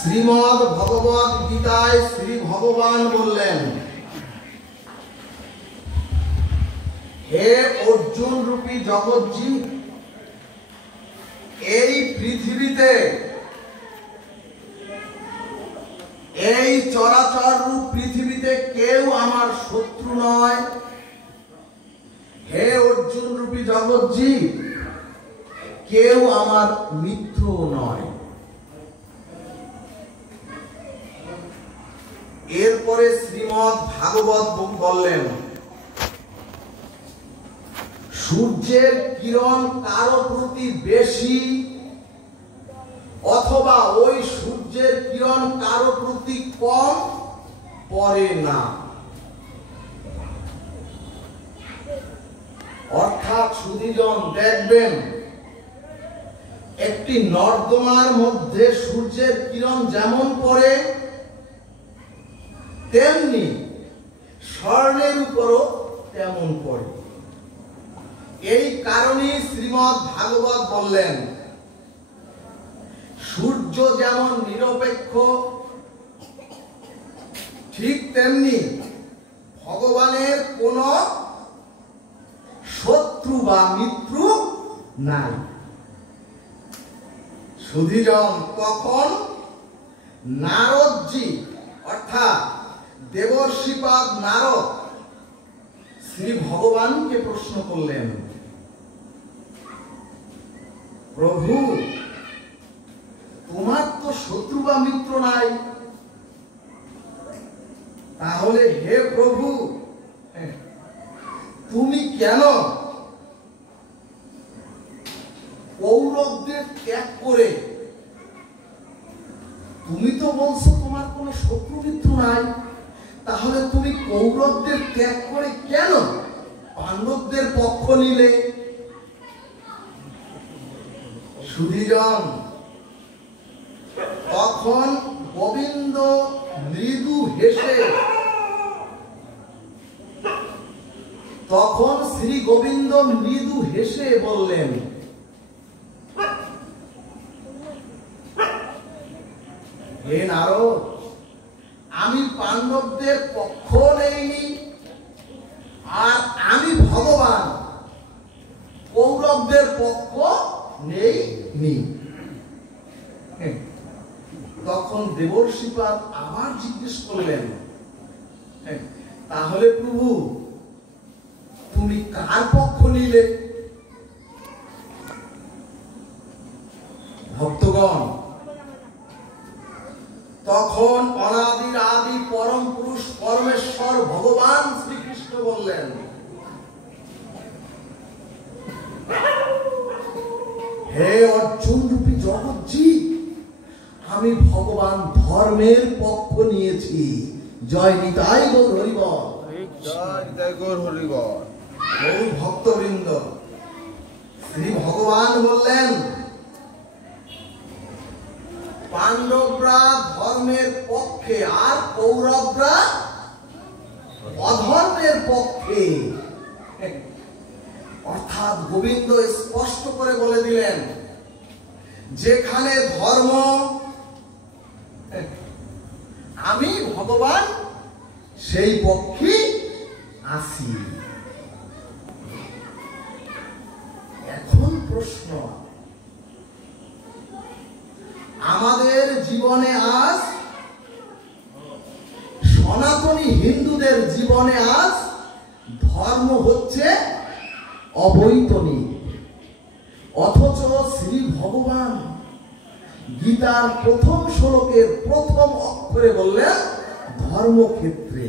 শ্রীমদ্ ভগবদ গীতায় শ্রী ভগবান বললেন, হে অর্জুন রূপী জগৎজীব, এই পৃথিবীতে এই চরাচর রূপ পৃথিবীতে কেউ আমার শত্রু নয়। হে অর্জুন রূপী জগৎজীব, কেউ আমার মিত্র নয়। এরপরে শ্রীমদ্ ভাগবত বললেন, সূর্যের কিরণ কারো প্রতি বেশি অথবা ওই সূর্যের কিরণ কারো প্রতি কম পড়ে না। অর্থাৎ সুধীজন দেখবেন, একটি নর্দমার মধ্যে সূর্যের কিরণ যেমন পড়ে তেমনি স্বর্ণের উপরও তেমন পড়ে। এই কারণে শ্রীমদ্ ভাগবত বললেন, সূর্য যেমন নিরপেক্ষ ঠিক তেমনি ভগবানের কোন শত্রু বা মিত্র নাই। সুধীজন তখন নারদজি অর্থাৎ দেবর্ষিপাদ নারদ শ্রী ভগবানকে প্রশ্ন করলেন, প্রভু, তোমার তো শত্রু বা মিত্র নাই, তাহলে হে প্রভু, তুমি কেন কৌরবদের ত্যাগ করে, তুমি তো বলছো তোমার কোনো শত্রু মিত্র নাই, তাহলে তুমি কৌরবদের ত্যাগ করে কেন পাণ্ডবদের পক্ষ নিলে? সুধীজন তখন গোবিন্দ মৃদু হেসে, তখন শ্রী গোবিন্দ মৃদু হেসে বললেন, হে নারদ, আমি পাণ্ডবদের পক্ষ নেইনি, আর আমি ভগবান কৌরবদের পক্ষ নেইনি। তখন দেবর্ষিপাদ আবার জিজ্ঞেস করলেন, তাহলে প্রভু তুমি কার পক্ষ নিলে? ভক্তগণ, তখন অনাদির আদি পরম পুরুষ পরমেশ্বর ভগবান শ্রীকৃষ্ণ বললেন, হে অর্জুন রূপী জগৎজীব, আমি ভগবান ধর্মের পক্ষ নিয়েছি। জয় নিতাই গৌর হরিবল। জয় নিতাই গৌর হরিবল। গৌর ভক্তবৃন্দ, শ্রী ভগবান বললেন, পাণ্ডবরা ধর্মের পক্ষে আর কৌরবরা অধর্মের পক্ষে। অর্থাৎ গোবিন্দ স্পষ্ট করে বলে দিলেন, যেখানে ধর্ম আমি ভগবান সেই পক্ষে আছি। এখন প্রশ্ন, আমাদের জীবনে আজ, সনাতনী হিন্দুদের জীবনে আজ ধর্ম হচ্ছে অবৈতনিক, অথচ শ্রী ভগবান গীতার প্রথম শ্লোকের প্রথম অক্ষরে বললেন ধর্মক্ষেত্রে।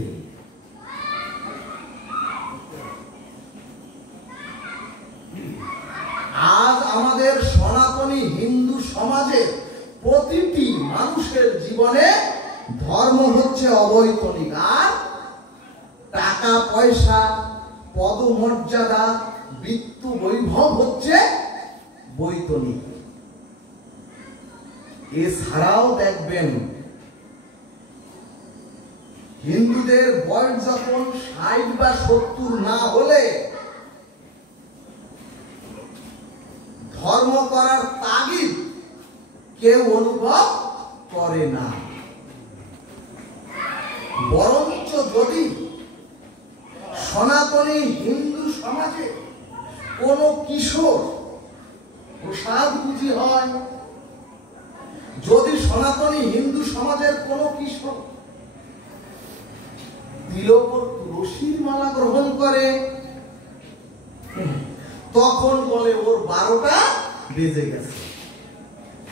আজ আমাদের সনাতনী হিন্দু সমাজে প্রতিটি মানুষের জীবনে ধর্ম হচ্ছে অবৈতনিক, আর টাকা পয়সা, পদমর্যাদা, বিত্ত বৈভব হচ্ছে বৈতনিক। এছাড়াও দেখবেন, হিন্দুদের বয়স যখন 60 বা 70 না হলে ধর্ম করার তাগিদ কেউ অনুভব করে না। বরঞ্চ যদি সনাতনী হিন্দু সমাজে কোনো কিশোর প্রসাদ বুঝি হয়, যদি সনাতনী হিন্দু সমাজের কোনো কিশোর তিলক ও তুলসীর মালা গ্রহণ করে, তখন বলে ওর 12টা বেজে গেছে।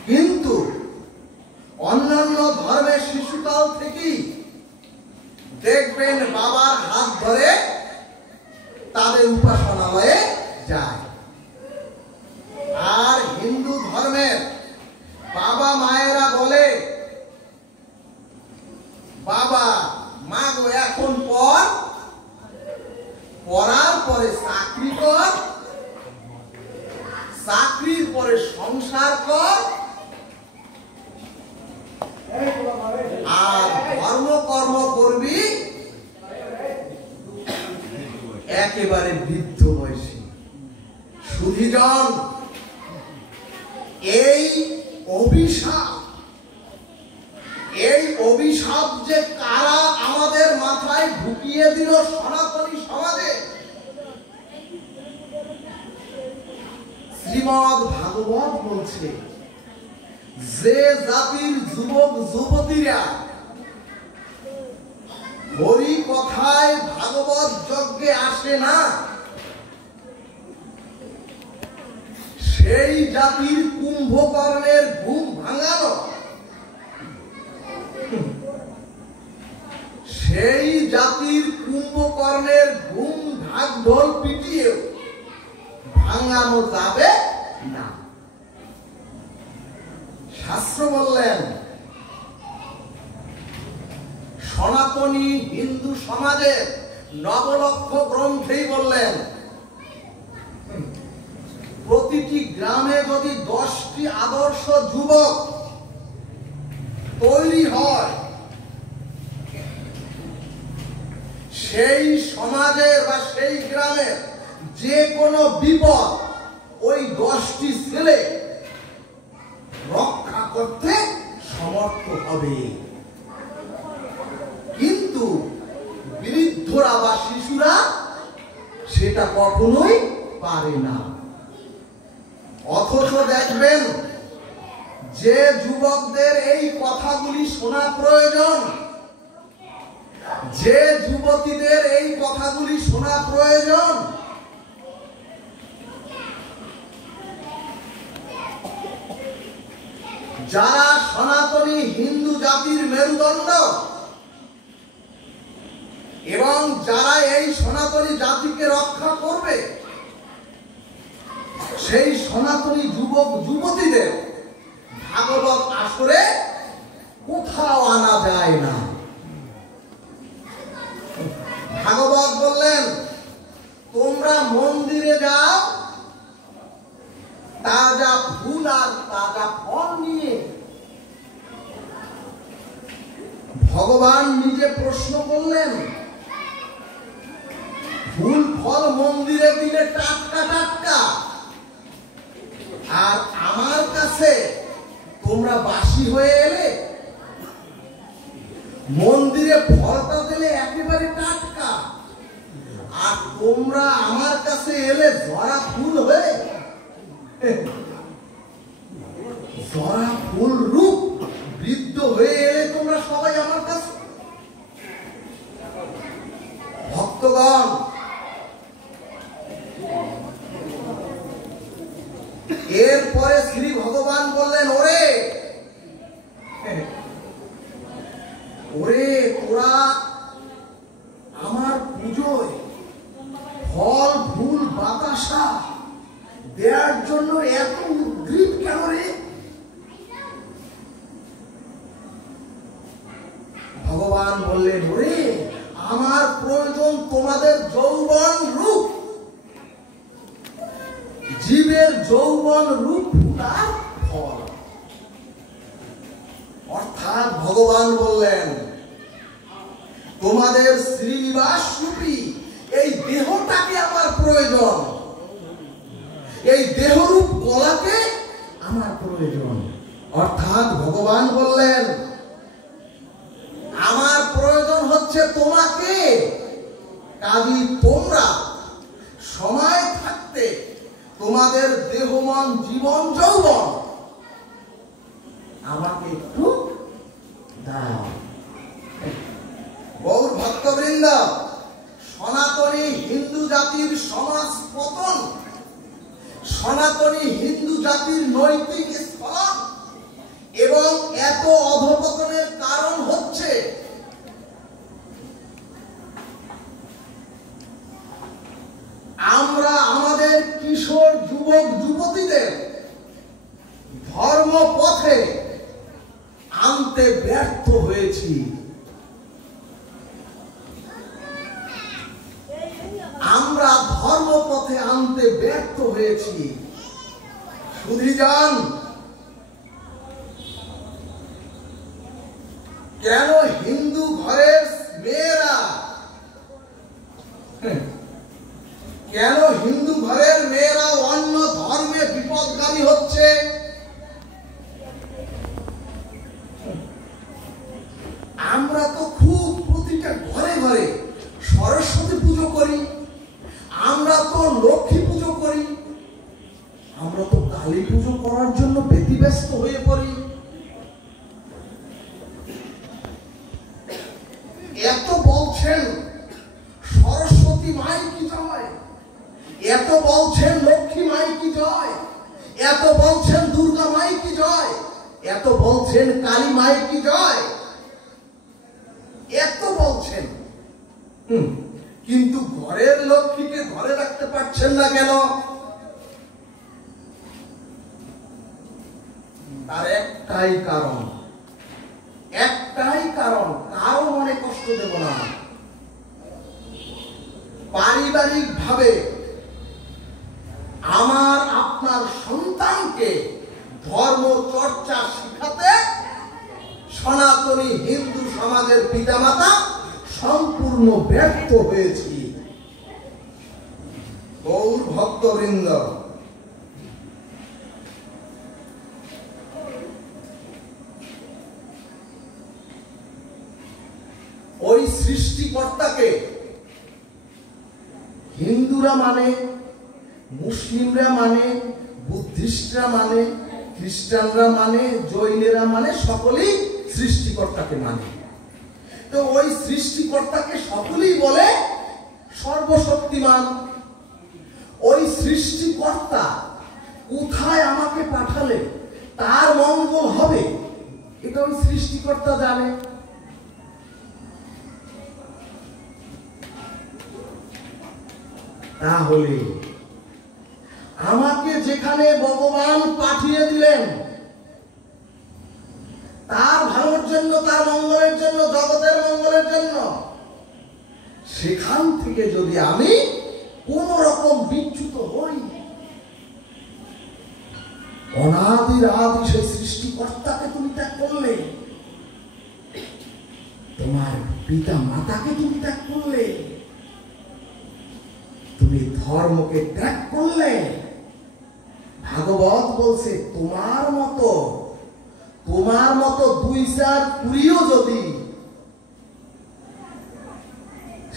কিন্তু অন্যান্য ধর্মের শিশুকাল থেকেই দেখবেন বাবার হাত ধরে তাদের উপাসনালয়ে যায়। আর হিন্দু ধর্মের বাবা মায়েরা বলে, বাবা মা গো এখন পড়ার পরে চাকরি কর, চাকরির পরে সংসার কর, আর কর্ম করবি একেবারে বৃদ্ধ বয়সী। সুধীজন, এই অভিশাপ যে কারা আমাদের মাথায় ঢুকিয়ে দিল সনাতনী সমাজে, শ্রীমদ্ ভাগবত বলছে, যে জাতির যুবক যুবতীরা হরি কথায় ভাগবত যজ্ঞে আসে না, সেই জাতির কুম্ভকর্ণের ঘুম ভাঙানো, সেই জাতির কুম্ভকর্ণের ঘুম ঢাকঢোল পিটিয়ে ভাঙানো যাবে না। শাস্ত্র বললেন, সনাতনী হিন্দু সমাজের নবলক্ষ গ্রন্থেই বললেন, প্রতিটি গ্রামে যদি 10টি আদর্শ যুবক তৈরি হয়, সেই সমাজের বা সেই গ্রামের যে কোনো বিপদ ওই 10টি ছেলে রক্ষা করতে সমর্থ হবে। কিন্তু বৃদ্ধরা বা শিশুরা সেটা কখনোই পারে না। অথচ দেখবেন, যে যুবকদের এই কথাগুলি শোনা প্রয়োজন, যে যুবতীদের এই কথাগুলি শোনা প্রয়োজন, যারা সনাতনী হিন্দু জাতির মেরুদণ্ড এবং যারা এই সনাতনী জাতিকে রক্ষা করবে, সেই সনাতনী যুবক যুবতীদের ভাগবত আসরে কোথাও আনা যায় না। ভাগবত বললেন, তোমরা মন্দিরে যাও তাজা ফুল আর তাজা ফল নিয়ে। ভগবান নিজে প্রশ্ন করলেন, ফুল ফল মন্দিরে দিলে টাটকা টাটকা, আর আমার কাছে তোমরা বাসি হয়ে এলে। মন্দিরে ফলটা দিলে একেবারে টাটকা, আর তোমরা আমার কাছে এলে জরা ফুল হয়ে, জরা ফুল রূপ বৃদ্ধ হয়ে এলে তোমরা সবাই আমার কাছে। ভক্তগণ, এরপরে শ্রী ভগবান বললেন, ওরে তোরা আমার পুজোয় ফল ফুল বাতাসা দেওয়ার জন্য এত উদ্গ্রীব কেন রে? ভগবান বললেন, ওরে আমার প্রয়োজন তোমাদের যৌবন রূপ, জীবের যৌবন রূপ ফুটার ফল। অর্থাৎ ভগবান বললেন, তোমাদের শ্রীনিবাস রূপী এই দেহটাকে আমার প্রয়োজন, এই দেহরূপ কলাকে আমার প্রয়োজন। অর্থাৎ ভগবান বললেন, আমার প্রয়োজন হচ্ছে তোমাকে, কাজী তোমরা সময় থাকতে তোমাদের দেহ মন জীবন যৌবন আমাকে একটু দাও। গৌর ভক্তবৃন্দ, সনাতনী হিন্দু জাতির সমাজ পতন, সনাতনী হিন্দু জাতির নৈতিক স্খলন এবং এত অধঃপতনের কারণ হচ্ছে আমরা আমাদের কিশোর যুবক যুবতীদের ধর্ম পথে আনতে ব্যর্থ হয়েছি। আমরা ধর্ম পথে আনতে ব্যর্থ হয়েছি। সুধীজন, কেন হিন্দু ঘরের মেয়েরা, কেন হিন্দু ঘরের মেয়েরা অন্য ধর্মে বিপদগামী হচ্ছে? আমরা তো খুব প্রতিটা ঘরে ঘরে সরস্বতী পুজো করি, আমরা তো লক্ষ্মী পুজো করি, আমরা তো কালী পুজো করার জন্য ব্যতিব্যস্ত হয়ে পড়ি। এত বলছেন সরস্বতী মাই কি জয়, এত বলছেন লক্ষ্মী মাই কি জয়, এত বলছেন দুর্গা মাই কি জয়, এত বলছেন কালী মাই কি জয়, এত বলছেন, কিন্তু ঘরের লক্ষ্মীকে ঘরে রাখতে পারছেন না কেন? তার একটাই কারণ, একটাই কারণ, কারো মনে কষ্ট দেব না। পারিবারিক ভাবে আমার আপনার সন্তানকে ধর্ম চর্চা শিখাতে সনাতনী হিন্দু সমাজের পিতামাতা সম্পূর্ণ ব্যর্থ হয়েছি। গৌর ভক্তবৃন্দ, ওই সৃষ্টিকর্তাকে হিন্দুরা মানে, মুসলিমরা মানে, বুদ্ধিস্টরা মানে, খ্রিস্টানরা মানে, জৈনেরা মানে, সকলেই সৃষ্টিকর্তাকে মানে। তো ওই সৃষ্টিকর্তাকে সকলেই বলে সর্বশক্তিমান। ওই সৃষ্টিকর্তা কোথায় আমাকে পাঠালে তার মঙ্গল হবে, এটা ওই সৃষ্টিকর্তা জানে। তাহলে আমাকে যেখানে ভগবান পাঠিয়ে দিলেন তার ভালোর জন্য, তার মঙ্গলের জন্য, জগতের মঙ্গলের জন্য, সেখান থেকে যদি আমি কোন রকম বিচ্যুত হই, অনাদির আদি সেই সৃষ্টিকর্তাকে তুমি ত্যাগ করলে, তোমার পিতা মাতাকে তুমি ত্যাগ করলে, তুমি ধর্মকে ত্যাগ করলে, ভাগবত বলছে তোমার মতো 2-4 কুড়িও যদি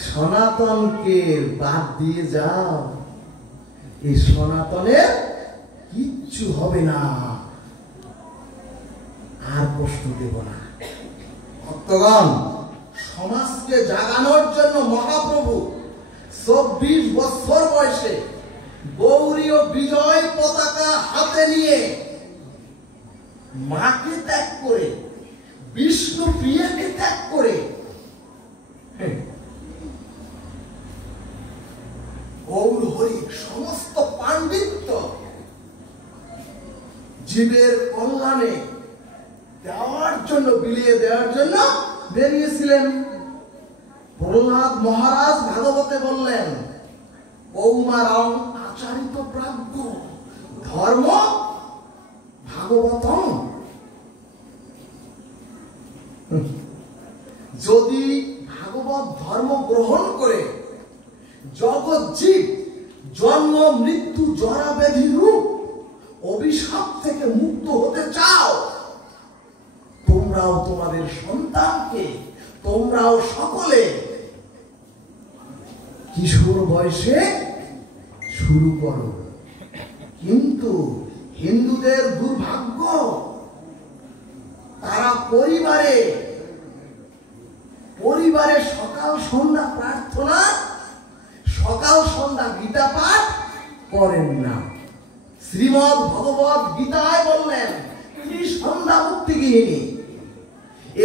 সনাতনকে বাদ দিয়ে যাও, এই সনাতনের কিচ্ছু হবে না, আর কষ্ট দেব না। ভক্তগণ, সমাজকে জাগানোর জন্য মহাপ্রভু 24 বছর বয়সে গৌরীয় বিজয় পতাকা হাতে নিয়ে মাকে ত্যাগ করে, বিষ্ণু প্রিয়াকে ত্যাগ করে গৌর হরি সমস্ত পাণ্ডিত্য জীবের কল্যাণে দেওয়ার জন্য, বিলিয়ে দেওয়ার জন্য বেরিয়েছিলেন। প্রহ্লাদ মহারাজ ভাগবতে বললেন, কৌমারং আচারিত প্রাজ্ঞ ধর্ম ভাগবতম। যদি ভাগবত ধর্ম গ্রহণ করে জগৎ জীব জন্ম মৃত্যু জরা ব্যাধি রূপ অভিশাপ থেকে মুক্ত হতে চাও, তোমরাও তোমাদের সন্তানকে, তোমরাও সকলে কিশোর বয়সে শুরু করো। কিন্তু হিন্দুদের দুর্ভাগ্য, তারা পরিবারে সকাল সন্ধ্যা প্রার্থনা, সকাল সন্ধ্যা গীতা পাঠ করেন না। শ্রীমদ ভগবত গীতায় বললেন ত্রিসন্ধ্যা মুক্তিগৃহিণী।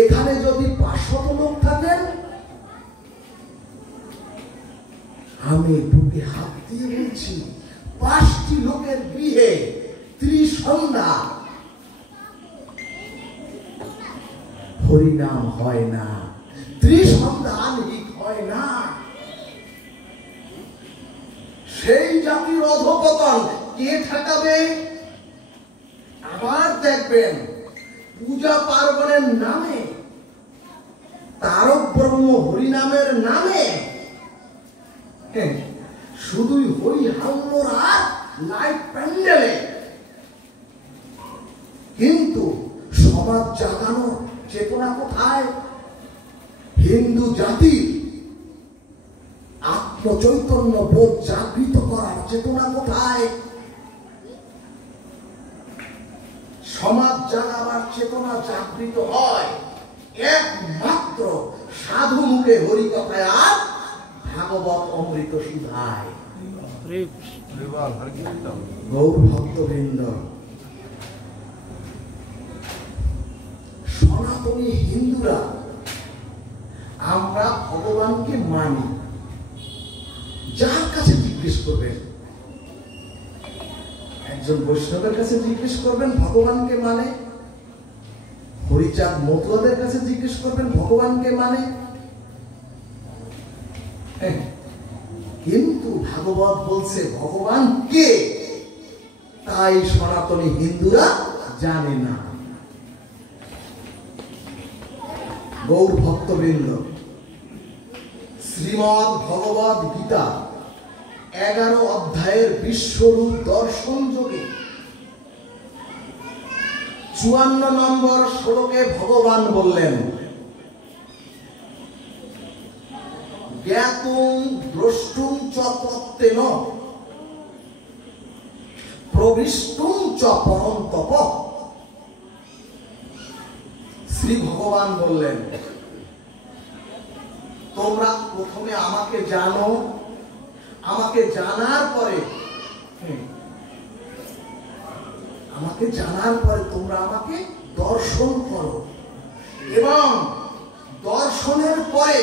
এখানে যদি 500 লোক থাকেন, আমি বুকে হাত দিয়ে বলছি 5টি লোকের গৃহে ত্রিসন্ধ্যা হরিনাম হয় না, ত্রিসন্ধ্যা আনহিক হয় না। সেই জাতির অধঃপতন কে ঠেকাবে? আবার দেখবেন পূজা পার্বণের নামে, তারক ব্রহ্ম হরিনামের নামে শুধুই হরি হাল্লোর আর লাইট প্যান্ডেলে, কিন্তু সমাজ জাগানোর চেতনা কোথায়? হিন্দু জাতির আত্মচৈতন্য বোধ জাগৃত করার চেতনা কোথায়? সমাজ জাগাবার চেতনা জাগৃত হয় একমাত্র সাধু মুখে হরিকথায় আর ভাগবত অমৃত সুধায়। গৌর ভক্তবৃন্দ, সনাতনী হিন্দুরা আমরা ভগবানকে মানি। যার কাছে জিজ্ঞেস করবেন, একজন বৈষ্ণবের কাছে জিজ্ঞেস করবেন ভগবানকে মানে, হরিচাঁদ মতুয়াদের কাছে জিজ্ঞেস করবেন ভগবানকে মানে। কিন্তু ভাগবত বলছে ভগবান কে, তাই সনাতনী হিন্দুরা জানে না। গৌর ভক্তবৃন্দ, শ্রীমদ ভগবত গীতা 11 অধ্যায়ের বিশ্বরূপ দর্শন যোগে 54 নম্বর শ্লোকে ভগবান বললেন, জ্ঞাতুং দ্রষ্টুং চ প্রত্যেন প্রবিষ্টুং চ পরন্তপ। শ্রী ভগবান বললেন, তোমরা প্রথমে আমাকে জানো, আমাকে জানার পরে তোমরা আমাকে দর্শন করো, এবং দর্শনের পরে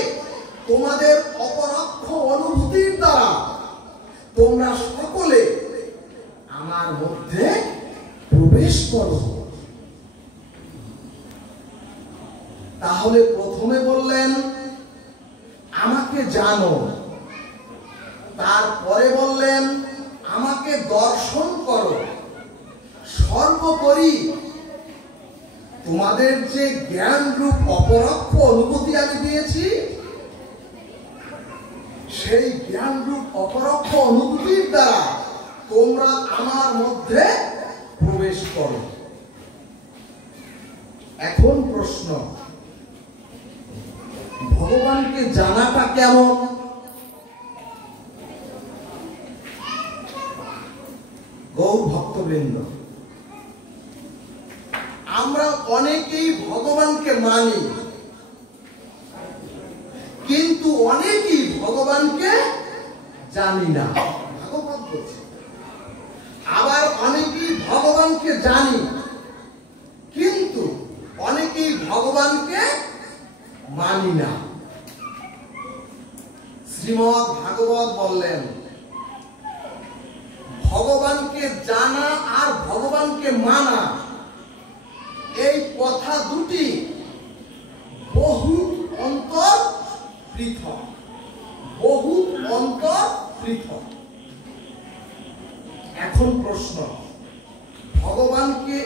তোমাদের অপরোক্ষ অনুভূতির দ্বারা তোমরা সকলে আমার মধ্যে প্রবেশ করো। তাহলে প্রথমে বললেন আমাকে জানো, তারপরে বললেন আমাকে দর্শন করো। সর্বোপরি তোমাদের যে জ্ঞান রূপ অপরোক্ষ অনুভূতি আমি দিয়েছি, সেই জ্ঞান রূপ অপরোক্ষ অনুভূতির দ্বারা তোমরা আমার মধ্যে প্রবেশ করো। এখন প্রশ্ন, ভগবানকে জানাটা কেমন? গৌর ভক্তবৃন্দ, আমরা অনেকেই ভগবানকে মানি, কিন্তু অনেকেই ভগবানকে জানি না। ভাগবত বলছে। আবার অনেকেই ভগবানকে জানি, কিন্তু অনেকেই ভগবানকে মানি না। শ্রীমদ ভাগবত বললেন, ভগবানকে জানা আর ভগবানকে মানা, এই কথা দুটি বহু অন্তর পৃথক, বহু অন্তর পৃথক। এখন প্রশ্ন, ভগবানকে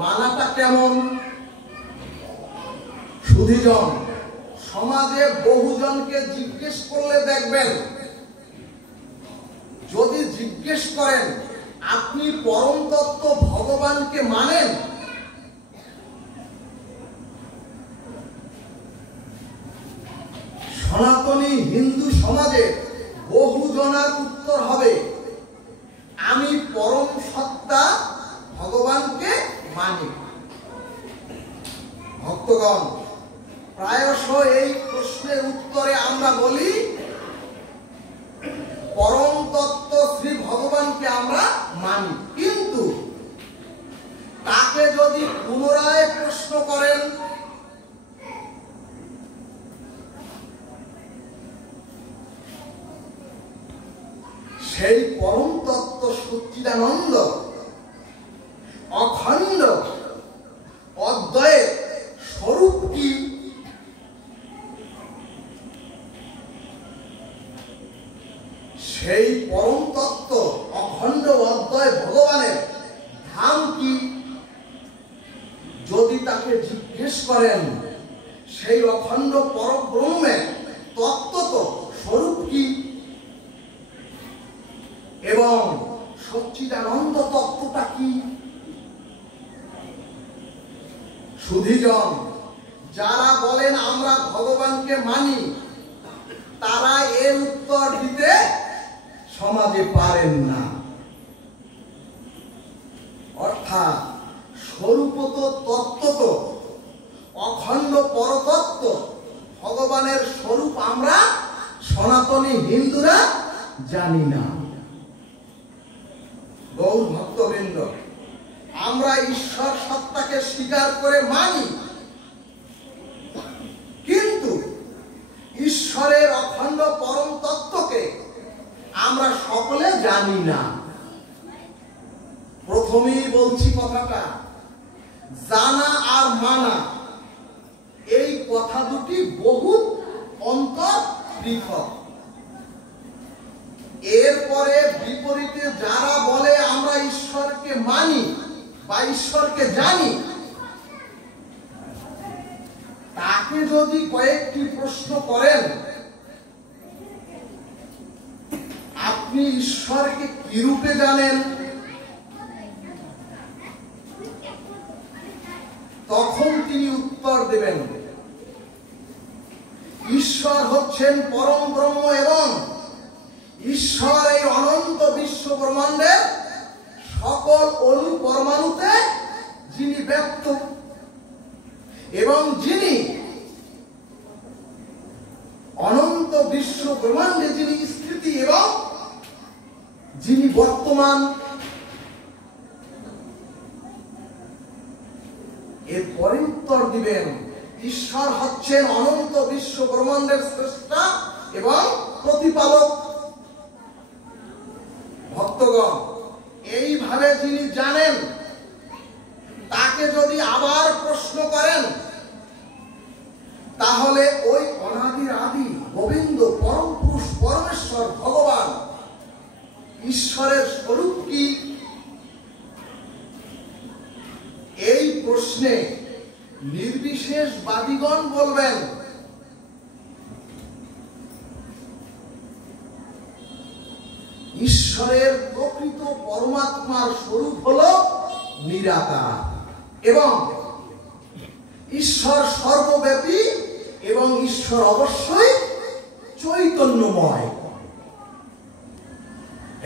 মানাটা কেমন? সুধীজন, সমাজে বহুজনকে জিজ্ঞেস করলে দেখবেন, যদি জিজ্ঞেস করেন আপনি পরম তত্ত্ব ভগবানকে মানেন, মানি। ভক্তগণ, প্রায়শ এই প্রশ্নের উত্তরে আমরা বলি পরম তত্ত্ব শ্রী ভগবানকে আমরা মানি, কিন্তু তাকে যদি পুনরায় প্রশ্ন করেন সেই পরম তত্ত্ব সচ্চিদানন্দ অখণ্ড অদ্বয়ের স্বরূপ কি, সেই পরম তত্ত্ব অখণ্ড অদ্বয় ভগবানের ধাম কি যদি তাকে জিজ্ঞেস করেন, সেই অখণ্ড পরব্রহ্মের তত্ত্ব স্বরূপ কি এবং সচ্চিদানন্দ তত্ত্বটা কি? সুধীজন, যারা বলেন আমরা ভগবানকে মানি, তারা এর উত্তর দিতে সমাজে পারেন না। অর্থাৎ স্বরূপত তত্ত্বত অখণ্ড পরতত্ত্ব ভগবানের স্বরূপ আমরা সনাতনী হিন্দুরা জানি না। গৌর ভক্তবৃন্দ, আমরা ঈশ্বর সত্তাকে স্বীকার করে মানি, কিন্তু ঈশ্বরের অখণ্ড পরম তত্ত্বকে আমরা সকলে জানি না। প্রথমেই বলছি কথাটা, জানা আর মানা এই কথা দুটি বহু অন্তর পৃথক। এরপরে বিপরীতে যারা বলে আমরা ঈশ্বরকে মানি বা ঈশ্বরকে জানি, তাকে যদি কয়েকটি প্রশ্ন করেন, আপনি ঈশ্বরকে কি রূপে জানেন, তখন তিনি উত্তর দেবেন ঈশ্বর হচ্ছেন পরম ব্রহ্ম এবং ঈশ্বর এই অনন্ত বিশ্ব ব্রহ্মাণ্ডের সকল অণু পরমাণুতে যিনি ব্যক্ত এবং যিনি অনন্ত বিশ্ব ব্রহ্মাণ্ডে যিনি স্থিতি এবং যিনি বর্তমান। এরপরে উত্তর দিবেন ঈশ্বর হচ্ছেন অনন্ত বিশ্ব ব্রহ্মাণ্ডের স্রষ্টা এবং প্রতিপালক। ভক্তগণ, এইভাবে যিনি জানেন, তাকে যদি আবার প্রশ্ন করেন, তাহলে ওই অনাদির আদি গোবিন্দ পরম পুরুষ পরমেশ্বর ভগবান ঈশ্বরের স্বরূপ কি, এই প্রশ্নে নির্বিশেষবাদীগণ বলবেন ঈশ্বরের প্রকৃত পরমাত্মার স্বরূপ হলো নিরাকার এবং ঈশ্বর সর্বব্যাপী এবং ঈশ্বর অবশ্যই চৈতন্যময়।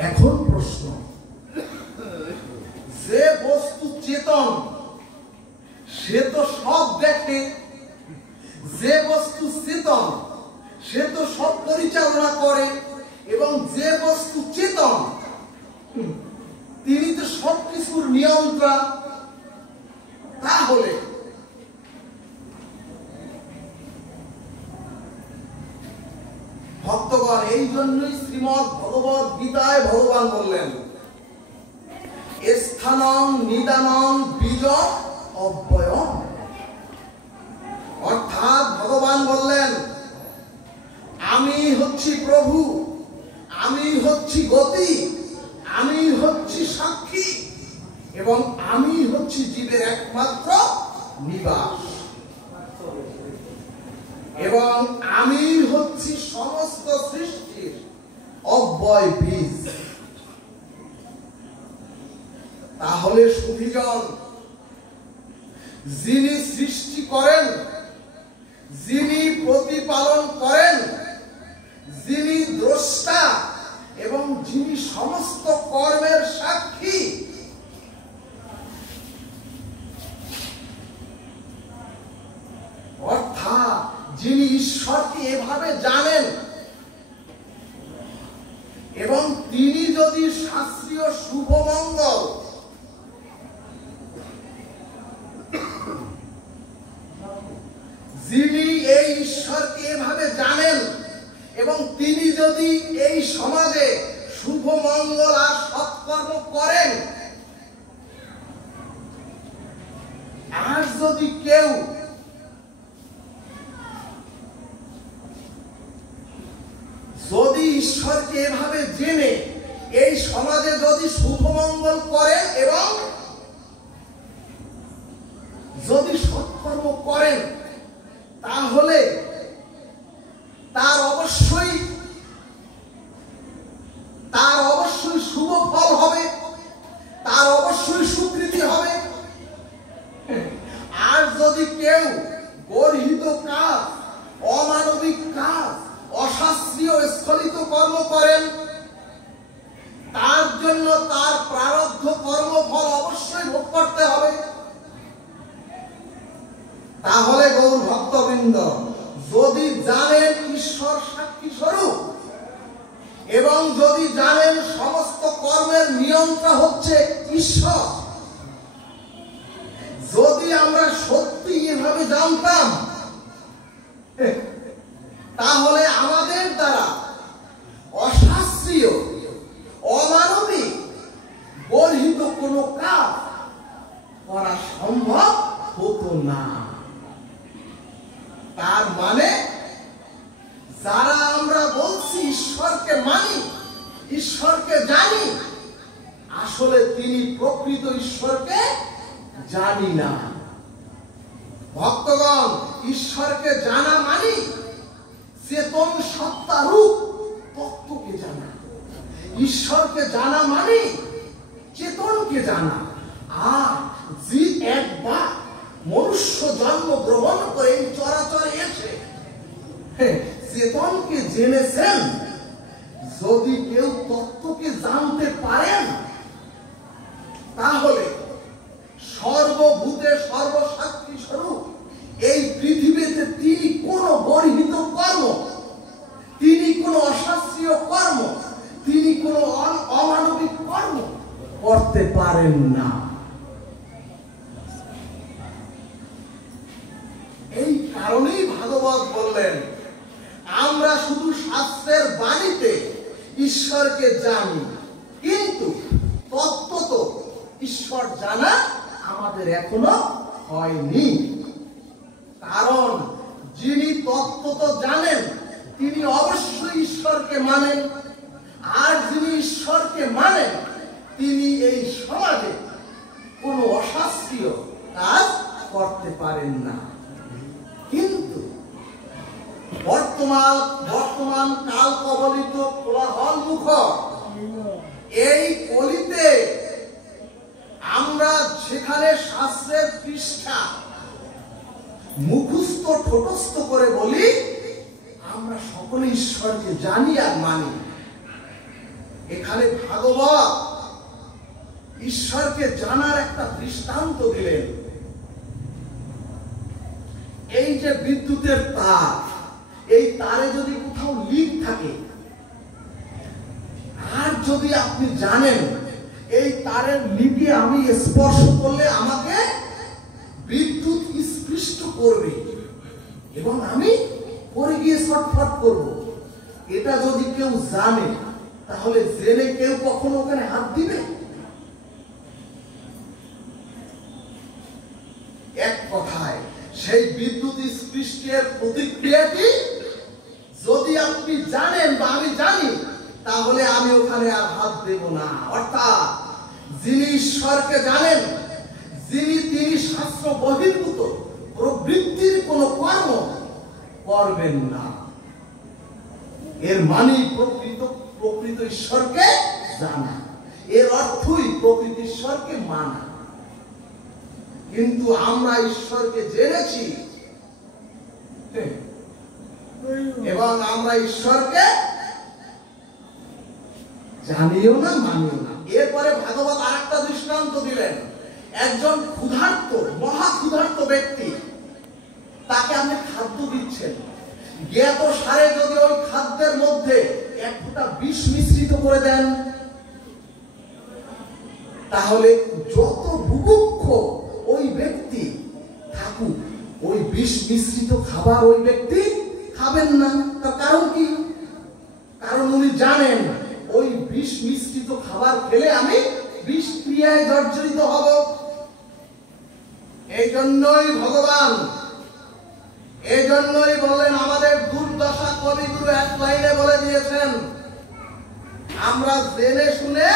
এখন প্রশ্ন, যে বস্তু চেতন সে তো সব দেখে, যে বস্তু চেতন সে তো সব পরিচালনা করে এবং যে বস্তু চেতন তিনি তো সবকিছুর নিয়ন্ত্রণ। তাহলে ভক্তগণ, এই জন্যই শ্রীমদ্ ভগবদ গীতায় ভগবান বললেন স্থানং নিদানং বীজ অব্যয়ম। অর্থাৎ ভগবান বললেন আমি হচ্ছি প্রভু, আমি হচ্ছি গতি, আমি হচ্ছি সাক্ষী এবং আমি হচ্ছি জীবের একমাত্র নিবাস এবং আমি হচ্ছি সমস্ত সৃষ্টির অব্যয় বীজ। তাহলে সুধীজন, যিনি সৃষ্টি করেন, যিনি প্রতিপালন করেন, যিনি দ্রষ্টা এবং যিনি সমস্ত কর্মের সাক্ষী, যিনি ঈশ্বরকে এভাবে জানেন এবং তিনি যদি শাস্ত্রীয় শুভমঙ্গল যিনি এই ঈশ্বরকে এভাবে জানেন এবং তিনি যদি এই সমাজে শুভমঙ্গল আর সৎকর্ম করেন, আর যদি কেউ ঈশ্বরকে এভাবে জেনে এই সমাজে যদি শুভমঙ্গল করেন এবং যদি সৎকর্ম করেন, তাহলে তার অবশ্যই শুভ ফল হবে, তার অবশ্যই স্বীকৃতি হবে। আর যদি কেউ গর্হিত কাজ, অমানবিক কাজ, অশাস্ত্রীয় স্খলিত কর্ম করেন, তার জন্য তার প্রারব্ধ কর্মফল অবশ্যই ভোগ করতে হবে। তাহলে গৌর ভক্তবৃন্দ, যদি জানেন ঈশ্বর সাক্ষী স্বরূপ এবং যদি জানেন সমস্ত কর্মের নিয়ন্ত্রণ হচ্ছে ঈশ্বর, যদি আমরা সত্যি এভাবে জানতাম, তাহলে আমাদের দ্বারা অশাস্ত্রীয়, অমানবিক, গর্হিত কোনো কাজ করা সম্ভব হতো না। তার মানে যারা আমরা বলছি ঈশ্বরকে মানি, ঈশ্বরকে জানি, আসলে তিনি প্রকৃত ঈশ্বরকে জানি না। ভক্তগণ, ঈশ্বরকে জানা মানি চেতন সত্তা রূপ তত্ত্বকে জানা। ঈশ্বরকে জানা মানি চেতনকে জানা। আর যে একবার মনুষ্য জন্ম গ্রহণ করে চরাচরে এসে চেতনকে জেনেছেন, যদি কেউ তত্ত্বকে জানতে পারেন, তাহলে সর্বভূতে সর্বসাক্ষী স্বরূপ এই পৃথিবীতে তিনি কোন গর্হিত কর্ম, তিনি কোন অশাস্ত্রীয় কর্ম, তিনি কোন অমানবিক কর্ম করতে পারেন না। এই কারণেই ভাগবত বললেন, আমরা শুধু শাস্ত্রের বাণীতে ঈশ্বরকে জানি, কিন্তু তত্ত্বত ঈশ্বর জানা আমাদের এখনো হয়নি। কারণ যিনি তত্ত্বত জানেন, তিনি অবশ্যই ঈশ্বরকে মানেন। আর যিনি ঈশ্বরকে মানেন, তিনি এই সমাজে কোনো অশাস্ত্রীয় কাজ করতে পারেন না। কিন্তু বর্তমান কাল কবলিত কোলাহল মুখর এই কলিতে আমরা সেখানে শাস্ত্রের পৃষ্ঠা মুখস্থ ঠোঁটস্থ করে বলি, আমরা সকলে ঈশ্বরকে জানি আর মানি। এখানে ভাগবত ঈশ্বরকে জানার একটা দৃষ্টান্ত দিলেন। এই যে বিদ্যুতের তার, এই তারে যদি কোথাও লিক থাকে, আর যদি আপনি জানেন এই তারের লিকে আমি স্পর্শ করলে আমাকে বিদ্যুৎ স্পৃষ্ট করবে এবং আমি পরে গিয়ে ছটফট করব, এটা যদি কেউ জানে, তাহলে জেনে কেউ কখনো ওখানে হাত দিবে? এক কথায় সেই বিদ্যুৎ স্পৃষ্টের প্রতিক্রিয়াটি যদি আপনি জানেন বা আমি জানি, তাহলে আমি ওখানে আর হাত দেব না। অর্থাৎ যিনি ঈশ্বরকে জানেন, তিনি শাস্ত্র বহির্ভূত প্রবৃত্তির কোন কর্ম করবেন না। এর মানে প্রকৃত ঈশ্বরকে জানা, এর অর্থই প্রকৃত ঈশ্বরকে মানা। কিন্তু আমরা ঈশ্বরকে জেনেছি এবং আমরা ঈশ্বরকে জানিও না, মানিও না। এরপরে ভাগবত আরেকটা দৃষ্টান্ত দিলেন। একজন ক্ষুধার্ত, মহা ক্ষুধার্ত ব্যক্তি, তাকে আপনি খাদ্য দিচ্ছেন, জ্ঞাত সারে যদি ওই খাদ্যের মধ্যে এক ফোঁটা বিষ মিশ্রিত করে দেন, তাহলে যত বুভুক্ষ ওই ব্যক্তি থাকুক, ওই বিষ মিশ্রিত খাবার ওই ব্যক্তি খাবেন না। তার কারণ কি? কারণ উনি জানেন ওই বিষ মিশ্রিত খাবার খেলে আমি বিষ ক্রিয়ায় জর্জরিত হব। এই জন্যই ভগবান, এই জন্যই বললেন, আমাদের দুর্দশা কবিগুরু এক লাইনে বলে দিয়েছেন, আমরা জেনে শুনে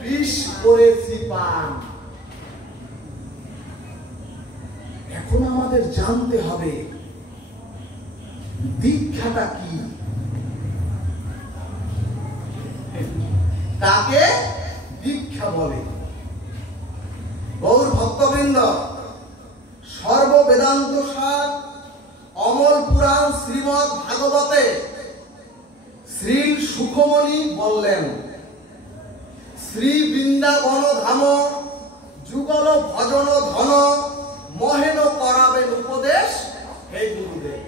বিষ করেছি পান। এখন আমাদের জানতে হবে দীক্ষাটা কি, কাকে দীক্ষা বলে। গৌর ভক্তবৃন্দ, সর্ব বেদান্ত সার অমল পুরাণ শ্রীমদ্ ভাগবতে শ্রী সুখমণি বললেন, শ্রী বৃন্দাবন ধাম যুগল ভজন ধন মহেন করাবেন উপদেশ হে গুরুদেব।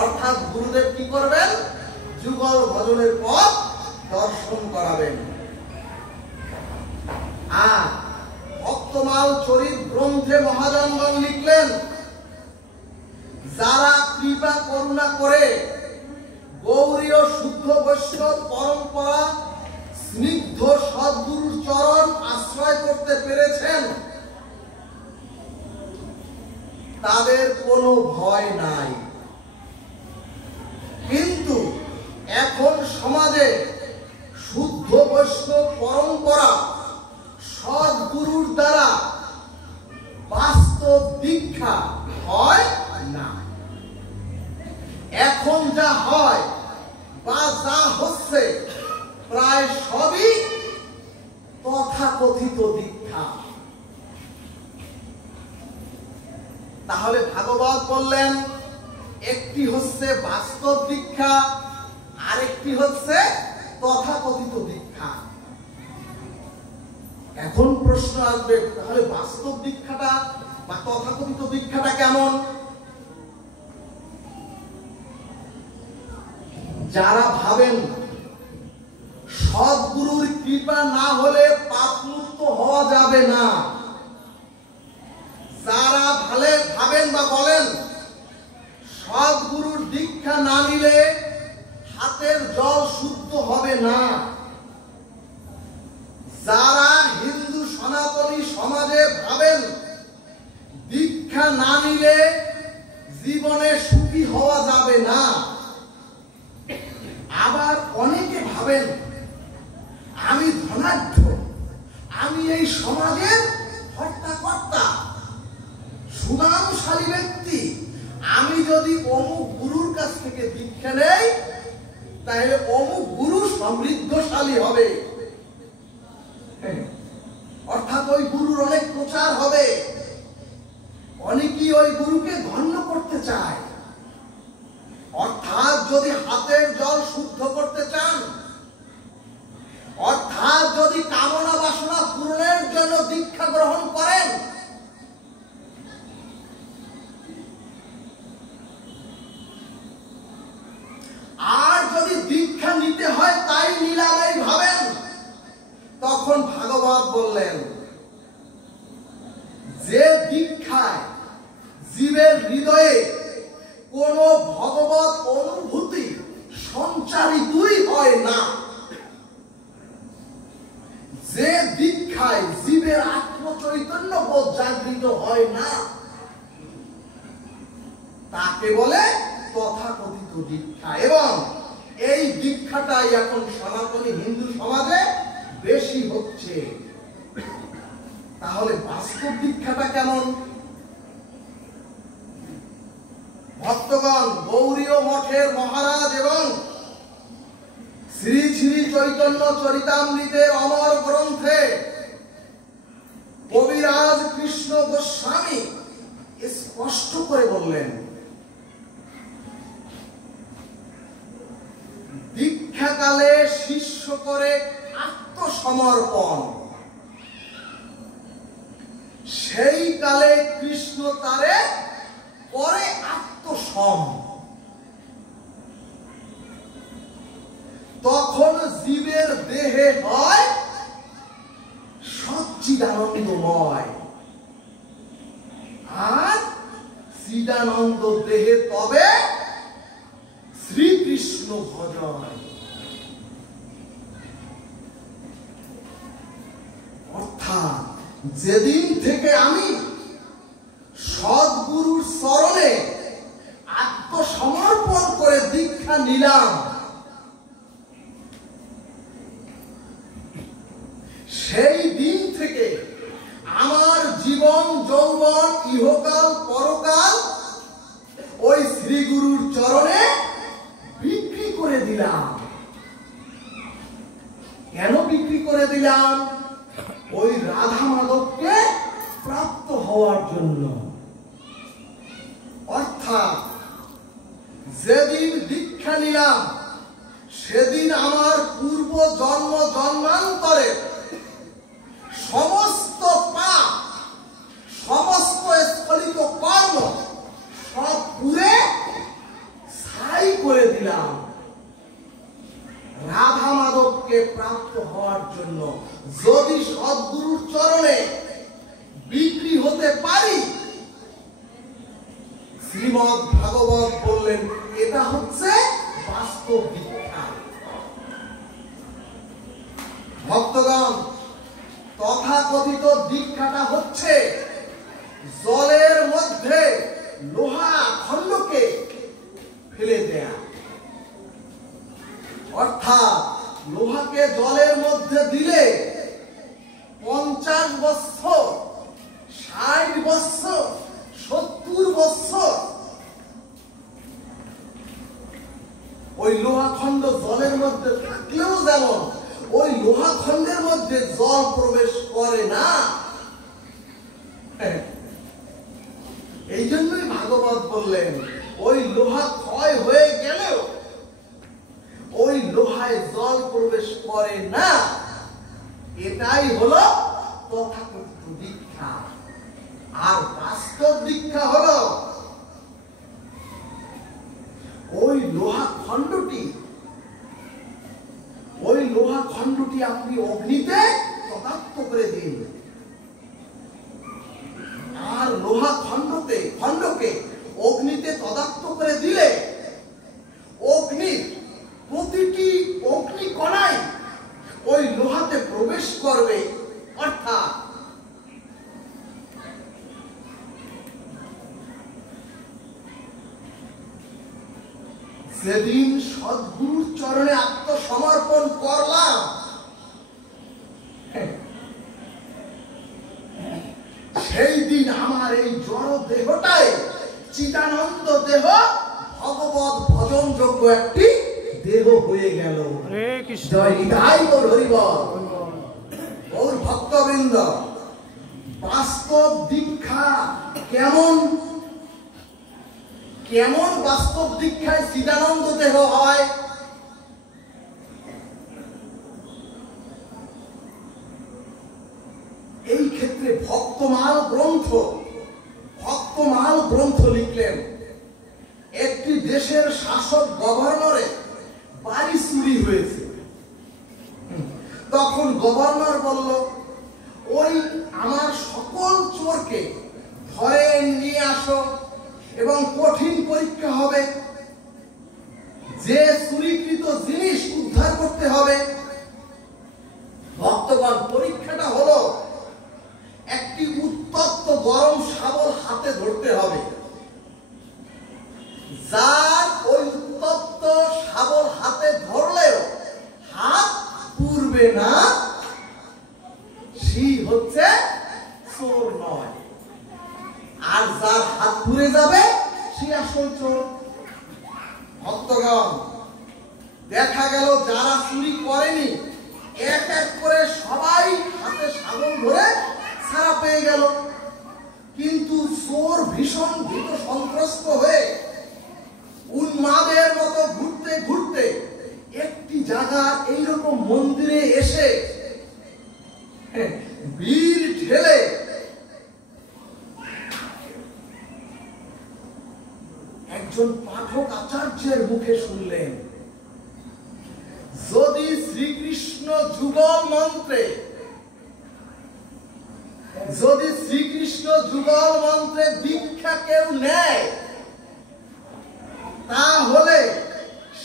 অর্থাৎ গুরুদেব কি করবেন? যুগল ভজনের পথ দর্শন করাবেন। আর ভক্তমাল চরিত গ্রন্থে মহাজনগণ লিখলেন, যারা কৃপা করুণা করে গৌরীয় শুদ্ধ বৈষ্ণব পরম্পরা স্নিগ্ধ সদ্গুরুর চরণ আশ্রয় করতে পেরেছেন, তাদের কোনো ভয় নাই। কিন্তু এখন সমাজে শুদ্ধ বৈষ্ণব পরম্পরা সদ্গুরুর দ্বারা বাস্তব দীক্ষা হয় না। এখন যা হয় বা যা হচ্ছে প্রায় সবই তথাকথিত দীক্ষা। তাহলে ভাগবত বললেন, একটি হচ্ছে বাস্তব দীক্ষা, আরেকটি হচ্ছে তথাকথিত দীক্ষা। এখন প্রশ্ন আসবে, তাহলে বাস্তব দীক্ষাটা বা তথাকথিত দীক্ষাটা কেমন? যারা ভাবেন সদ্গুরুর কৃপা না হলে পাপমুক্ত হওয়া যাবে না, যারা ভাবেন বা বলেন সদ্গুরুর দীক্ষা না নিলে হাতের জল শুদ্ধ হবে না, যারা হিন্দু সনাতনী সমাজে ভাবেন দীক্ষা না নিলে জীবনে সুখী হওয়া যাবে না, আবার অনেকে ভাবেন আমি ধনাঢ্য, আমি এই সমাজের হর্তাকর্তা, সুনামশালী ব্যক্তি, আমি যদি অমুক গুরুর কাছ থেকে দীক্ষা নেই তাহলে অমুক গুরু সমৃদ্ধশালী হবে, অর্থাৎ ওই গুরুর অনেক প্রচার হবে, অনেকেই ওই গুরুকে ধন্য করতে চায়। অর্থাৎ যদি হাতের জল শুদ্ধ করতে চান, অর্থাৎ যদি কামনা বাসনা পূরণের জন্য দীক্ষা গ্রহণ করেন, আর যদি দীক্ষা নিতে হয় তাই নিলামে ভাবেন, তখন ভাগবত বললেন, যে দীক্ষায় জীবের হৃদয়ে কোন ভগবত অনুভূতি সঞ্চারিতই হয় না, যে দীক্ষায় জীবের আত্মচৈতন্য বোধ জাগৃত হয় না, তাকে বলে তথাকথিত দীক্ষা। এবং এই দীক্ষাটাই এখন সনাতনী হিন্দু সমাজে বেশি হচ্ছে। তাহলে বাস্তব দীক্ষাটা কেমন? ভক্তগণ, গৌরীয় মঠের মহারাজ এবং শ্রী শ্রী চৈতন্য চরিতামৃতের অমর গ্রন্থে কবিরাজ কৃষ্ণ গোস্বামী স্পষ্ট করে বললেন, দীক্ষাকালে শিষ্য করে আত্মসমর্পণ, সেই কালে কৃষ্ণ তারে পরে আত্মসম। তখন জীবের দেহে হয় সচ্চিদানন্দময়, আর চিদানন্দ দেহে তবে শ্রীকৃষ্ণ ভজন। অর্থাৎ যেদিন থেকে আমি সদ্গুরুর চরণে আত্মসমর্পণ করে দীক্ষা নিলাম, সেই দিন থেকে আমার জীবন যৌবন ইহকাল পরকাল ওই শ্রী গুরুর চরণে বিক্রি করে দিলাম। কেন বিক্রি করে দিলাম? ওই রাধা মাধবকে প্রাপ্ত হওয়ার জন্য। অর্থাৎ যেদিন দীক্ষা নিলাম সেদিন আমার পূর্ব জন্ম জন্মান্তরে সমস্ত পাপ, সমস্ত স্খলিত কর্ম সব পুরে ছাই করে দিলাম রাধা মাধবকে প্রাপ্ত হওয়ার জন্য। যদি সদ্গুরুর চরণে বিক্রি হতে পারি, শ্রীমদ্ ভাগবত বললেন এটা হচ্ছে বাস্তব দীক্ষা। ভক্তগণ, তথাকথিত দীক্ষাটা হচ্ছে জলের মধ্যে লোহা খণ্ডকে ফেলে দেয়া। অর্থাৎ লোহাকে জলের মধ্যে দিলে 50 বছর, 60 বছর, 70 বছর ওই লোহা খণ্ড জলের মধ্যে থাকলেও যেমন ওই লোহা খণ্ডের মধ্যে জল প্রবেশ করে না। এই জন্যই ভাগবত বললেন ওই লোহা ক্ষয় হয়ে গেলেও ওই লোহায় জল প্রবেশ করে না। এটাই হলো তথাকথিত দীক্ষা। আর বাস্তব দীক্ষা হলো ওই লোহা খণ্ডটি আপনি অগ্নিতে তদাত্ম করে দিন। আর লোহা খণ্ডকে অগ্নিতে তদাত্ম করে দিলে অগ্নির প্রতিটি অগ্নি কণায় ওই লোহাতে প্রবেশ করবে। অর্থাৎ যেদিন সদ্গুরুর চরণে আত্মসমর্পণ করলাম, সেই দিন আমার এই জড় দেহটাই চিদানন্দ দেহ, ভগবত ভজন যোগ্য একটি দেহ হয়ে গেল। জয় নিতাই গৌর হরিবল। গৌর ভক্তবৃন্দ, বাস্তব দীক্ষা কেমন বাস্তব দীক্ষায় চিদানন্দ দেহ হয়? এই ক্ষেত্রে ভক্তমাল গ্রন্থ লিখলেন। একটি দেশের শাসক গভর্নরের বাড়ি চুরি হয়েছে। তখন গভর্নর বলল, ওই আমার সকল চোরকে ধরে নিয়ে আসো এবং কঠিন পরীক্ষা হবে, যে চুরিকৃত জিনিস উদ্ধার করতে হবে। ভক্তগণ, পরীক্ষাটা হলো একটি উত্তপ্ত গরম শাবল হাতে ধরতে হবে। যার ওই উত্তপ্ত শাবল হাতে ধরলেও হাত পুড়বে না, সে হচ্ছে চোর নয়। আর যার হাত পুড়ে যাবে সে আসল চোর। ভক্তগণ, দেখা গেল যারা চুরি করেনি এক এক করে সবাই হাতে শাবল ধরে ছাড়া পেয়ে গেল। কিন্তু চোর ভীষণ ভীত সন্ত্রস্ত হয়ে উন্মাদের মতো ঘুরতে ঘুরতে একটি জায়গা এইরকম মন্দিরে এসে বীর ঠেলে একজন পাঠক আচার্যের মুখে শুনলেন, যদি শ্রীকৃষ্ণ যুগল মন্ত্রে দীক্ষা কেউ নেয়, তাহলে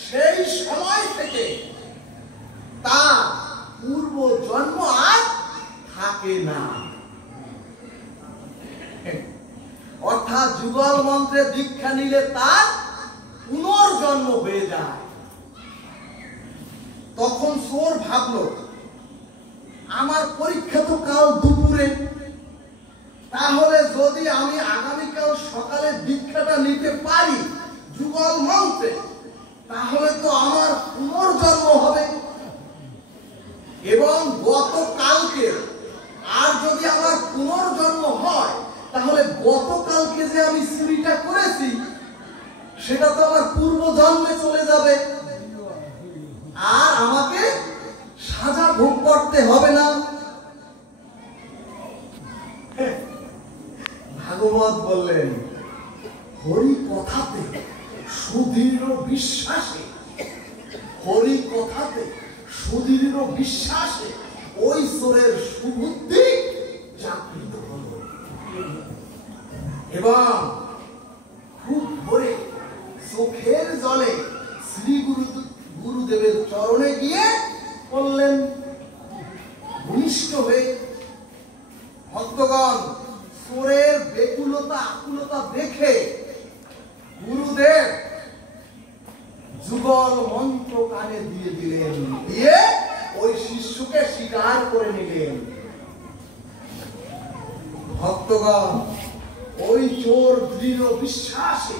সেই সময় থেকে তার পূর্ব জন্ম আর থাকে না। অর্থাৎ যুগল মন্ত্রে দীক্ষা নিলে তার পুনর্জন্ম হয়ে যায়। তখন চোর ভাবলো, আমার পরীক্ষা তো কাল দুপুরে, তাহলে যদি আমি আগামীকাল সকালে দীক্ষাটা নিতে পারি যুগল মন্ত্রে, তাহলে তো আমার পুনর্জন্ম হবে। এবং গতকালকে আর যদি আমার পুনর্জন্ম হয়, তাহলে গতকালকে যে আমি চুরিটা করেছি সেটা তো আমার পূর্ব জন্মে চলে যাবে, আর আমাকে সাজা ভোগ করতে হবে না। ভাগবত বললেন, হরি কথাতে সুদৃঢ় বিশ্বাসে, হরি কথাতে সুদৃঢ় বিশ্বাসে ওই চোরের সুবুদ্ধি জাগৃত হল এবং খুব ভোরে চোখের জলে শ্রী গুরুদেবের চরণে গিয়ে বললেন, ঘনিষ্ঠ হয়ে। ভক্তগণ, চোরের বেকুলতা আকুলতা দেখে গুরুদেব যুগল মন্ত্র কানে দিয়ে দিলেন, দিয়ে ওই শিষ্যকে স্বীকার করে নিলেন। ভক্তগণ, ওই চোর দৃঢ় বিশ্বাসে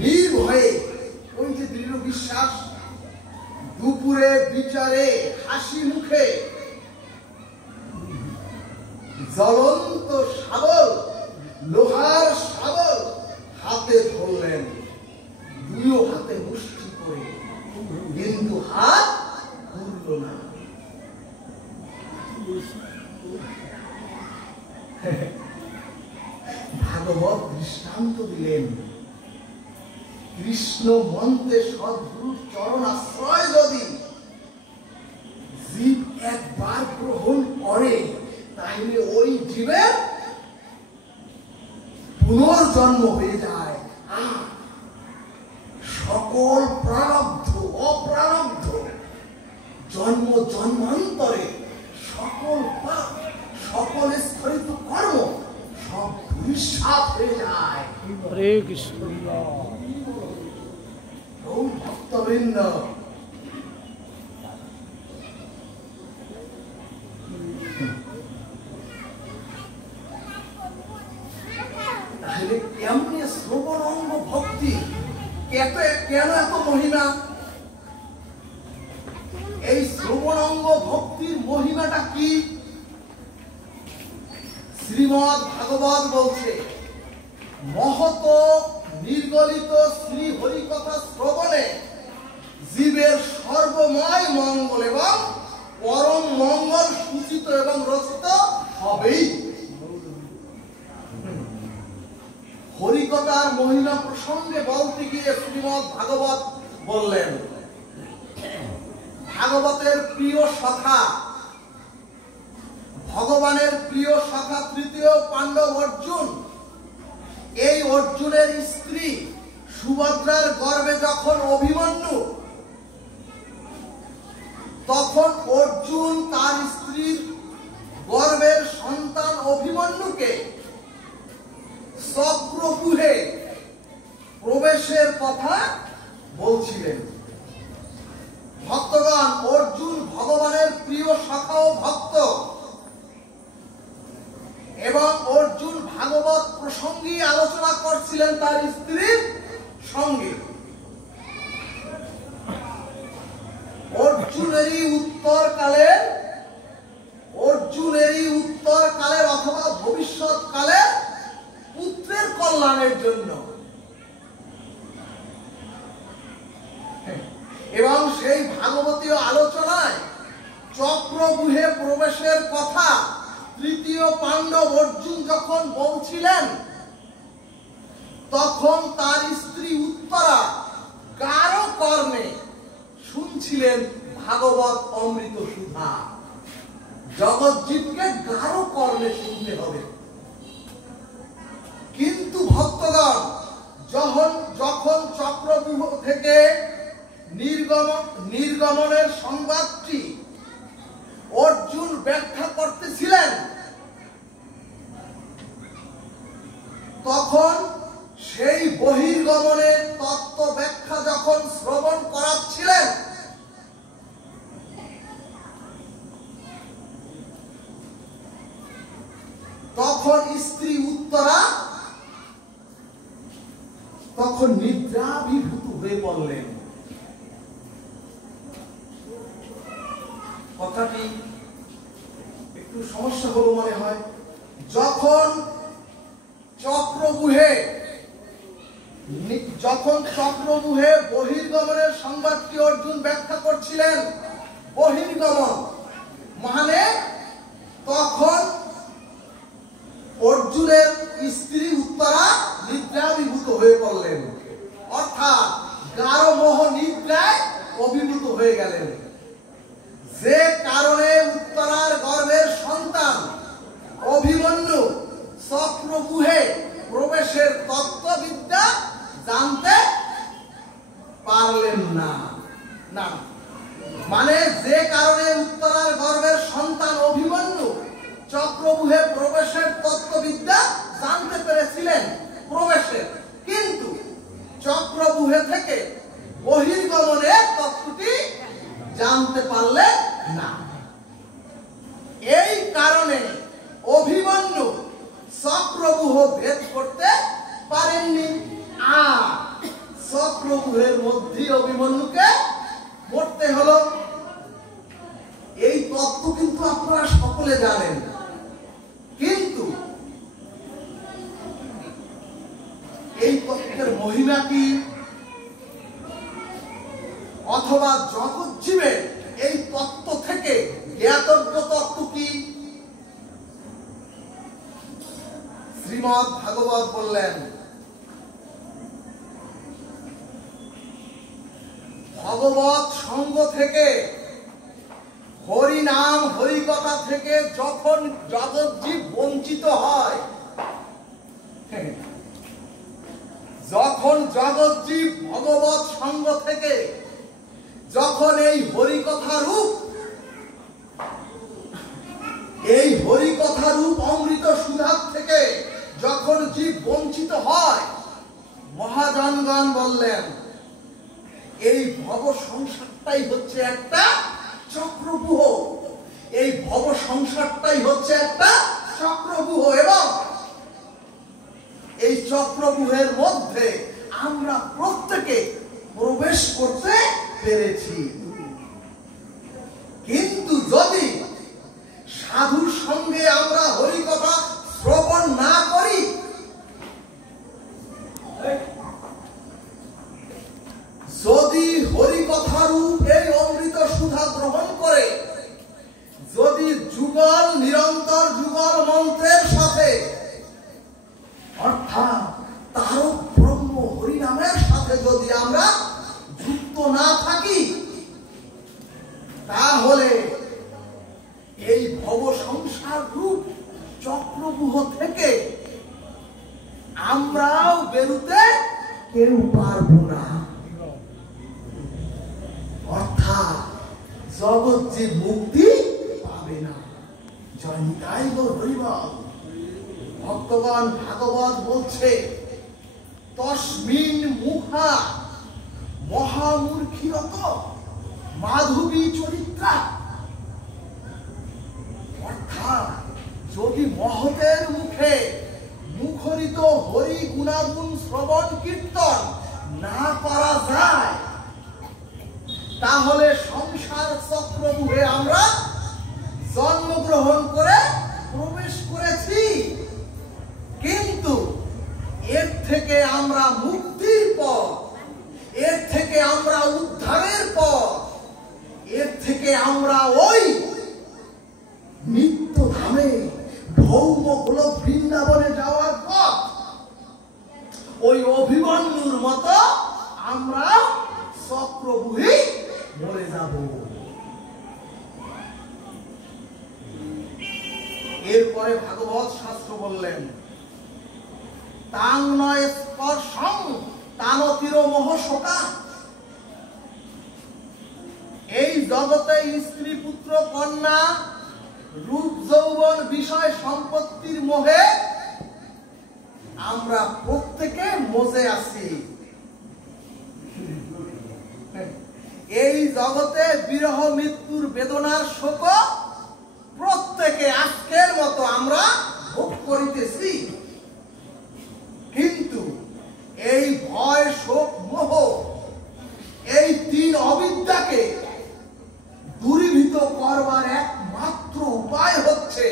নির্ভয়ে, ওই যে দৃঢ় বিশ্বাস, দুপুরে বিচারে হাসি মুখে জ্বলন্ত শাবল, লোহার শাবল হাতে ধরলেন, দুইও হাতে মুষ্টি করে, কিন্তু হাত ঘুরল না। ভাগবত দৃষ্টান্ত দিলেন, কৃষ্ণ মন্ত্রে সদ্গুরুর চরণ আশ্রয় যদি জীব একবার গ্রহণ করে, তাহলে ওই জীবের পুনর্জন্ম হয়ে যায়। সকল প্রারব্ধ অপ্রারব্ধ জন্ম জন্মান্তরে সকল পাপ, সকল স্খলিত কর্ম সব ধূলিসাৎ হয়ে যায়। হরে কৃষ্ণ। ভক্তবৃন্দ, তাহলে কেমনে শ্রবণাঙ্গ ভক্তি, কেন এত মহিমা? এই শ্রবণাঙ্গ ভক্তির মহিমাটা কি? শ্রীমদ্ ভাগবত বলছে, মহত নির্গলিত শ্রী হরি কথা শ্রবণে জীবের সর্বময় মঙ্গল এবং পরম মঙ্গল সূচিত এবং রচিত হবেই। হরিকথার মহিমা প্রসঙ্গে বলতে গিয়ে শ্রীমদ্ ভাগবত বললেন, ভাগবতের প্রিয় সখা, ভগবানের প্রিয় সখা তৃতীয় পাণ্ডব অর্জুন, এই অর্জুনের স্ত্রী সুভদ্রার গর্ভে যখন অভিমন্যু, তখন অর্জুন তার স্ত্রীর গর্ভের সন্তান অভিমন্যুকে চক্রপুহে প্রবেশের কথা বলছিলেন। ভক্তগণ, অর্জুন ভগবানের প্রিয় সখা ও ভক্ত এবং অর্জুন ভাগবত প্রসঙ্গে আলোচনা করছিলেন তার স্ত্রীর সঙ্গে। অর্জুনেরই উত্তরকালের অথবা ভবিষ্যৎকালে পুত্রের কল্যাণের জন্য এবং সেই ভাগবতীয় আলোচনায় চক্রগুহে প্রবেশের কথা তৃতীয় পাণ্ডব অর্জুন যখন বলছিলেন, তখন তার স্ত্রী উত্তরা গাঢ় কর্ণে শুনছিলেন ভাগবত অমৃত সুধা। জগৎজীবকে গাঢ় কর্ণে শুনতে হবে। কিন্তু ভক্তগণ যখন চক্রব্যূহ থেকে নির্গমনের সংবাদটি অর্জুন ব্যাখ্যা করতেছিলেন, তখন সেই বহির্গমনের তত্ত্ব ব্যাখ্যা যখন শ্রবণ করাচ্ছিলেন, তখন স্ত্রী উত্তরা তখন নিদ্রাভিভূত হয়ে পড়লেন। কথাটি একটু সমস্যা হলো মনে হয়। যখন চক্রব্যূহে বহির্গমনের সংবাদটি অর্জুন ব্যাখ্যা করছিলেন, বহির্গমন মানে তখন অর্জুনের স্ত্রী উত্তরা নিদ্রাভিভূত হয়ে পড়লেন, অর্থাৎ গাঢ় মোহ নিদ্রায় অভিভূত হয়ে গেলেন। যে কারণে উত্তরার গর্ভের সন্তান অভিমন্যু চক্রব্যূহে প্রবেশের তত্ত্ববিদ্যা জানতে পারলেন না। মানে যে কারণে উত্তরার গর্ভের সন্তান অভিমন্যু চক্রব্যূহে প্রবেশের তত্ত্ববিদ্যা জানতে পেরেছিলেন প্রবেশের, কিন্তু চক্রব্যূহে থেকে বহির্গমনের তত্ত্বটি জানতে পারলেন না। এই কারণে অভিমন্যু চক্রব্যূহ ভেদ করতে পারেননি, আর চক্রব্যূহের মধ্যে অভিমন্যুকে মরতে হলো। এই তত্ত্ব কিন্তু আপনারা সকলে জানেন, কিন্তু এই তত্ত্বের মহিমা কি, অথবা জগৎজীবের এই তত্ত্ব থেকে জ্ঞাতব্য তত্ত্ব কি? শ্রীমদ্ ভাগবত বললেন, ভগবত সঙ্গ থেকে, হরি নাম হরি কথা থেকে যখন জগৎজীব বঞ্চিত হয়, যখন জগৎজীব ভগবত সঙ্গ থেকে যখন এই হরিকথা রূপ অমৃত সুধার থেকে যখন জীব বঞ্চিত হয়, মহাজনগণ বললেন এই ভব সংসারটাই হচ্ছে একটা চক্রব্যূহ, এই ভব সংসারটাই হচ্ছে একটা চক্রব্যূহ, এবং এই চক্রব্যূহের মধ্যে আমরা প্রত্যেকে প্রবেশ করতে পেরেছি। কিন্তু যদি সাধুর সঙ্গে আমরা হরিকথা শ্রবণ না করি, যদি হরিকথারূপ এই অমৃত সুধা গ্রহণ করে, যদি যুগল নিরন্তর যুগল মন্ত্রের সাথে, অর্থাৎ তারক ব্রহ্ম হরিনামের সাথে যদি আমরা যুক্ত না থাকি, তাহলে এই ভব সংসার রূপ চক্রব্যূহ থেকে আমরাও বেরোতে কেউ পারবো না। অর্থাৎ জগৎজীব মুক্তি পাবে না। জয় নিতাই গৌর হরিবল। ভক্তগণ, ভাগবত বলছে তস্মিন মুখা মহামূর্খিরত মাধবী চরিত্রা, অর্থাৎ যদি মহতের মুখে মুখরিত হরি গুণাগুণ শ্রবণ কীর্তন না করা যায়, তাহলে সংসার চক্রব্যূহে আমরা জন্মগ্রহণ করে প্রবেশ করেছি, কিন্তু এর থেকে আমরা মুক্তির পথ, এর থেকে আমরা উদ্ধারের পথ, এর থেকে আমরা ওই নিত্য ধামে ভৌম গোলক বৃন্দাবনে যাওয়ার পথ, ওই এরপরে ভাগবত শাস্ত্র বললেন, তাং নয় স্পর্শং তানতির মোহ শোকা। এই জগতে স্ত্রী পুত্র কন্যা রূপ যৌবন বিষয় সম্পত্তির মোহে আমরা প্রত্যেকে মজে আছি। এই জগতে বিরহ মৃত্যুর বেদনার শোক প্রত্যেকে আজকের মতো আমরা ভোগ করিতেছি। কিন্তু এই ভয় শোক মোহ এই তিন অবিদ্যাকে দূরীভূত করবার একমাত্র উপায় হচ্ছে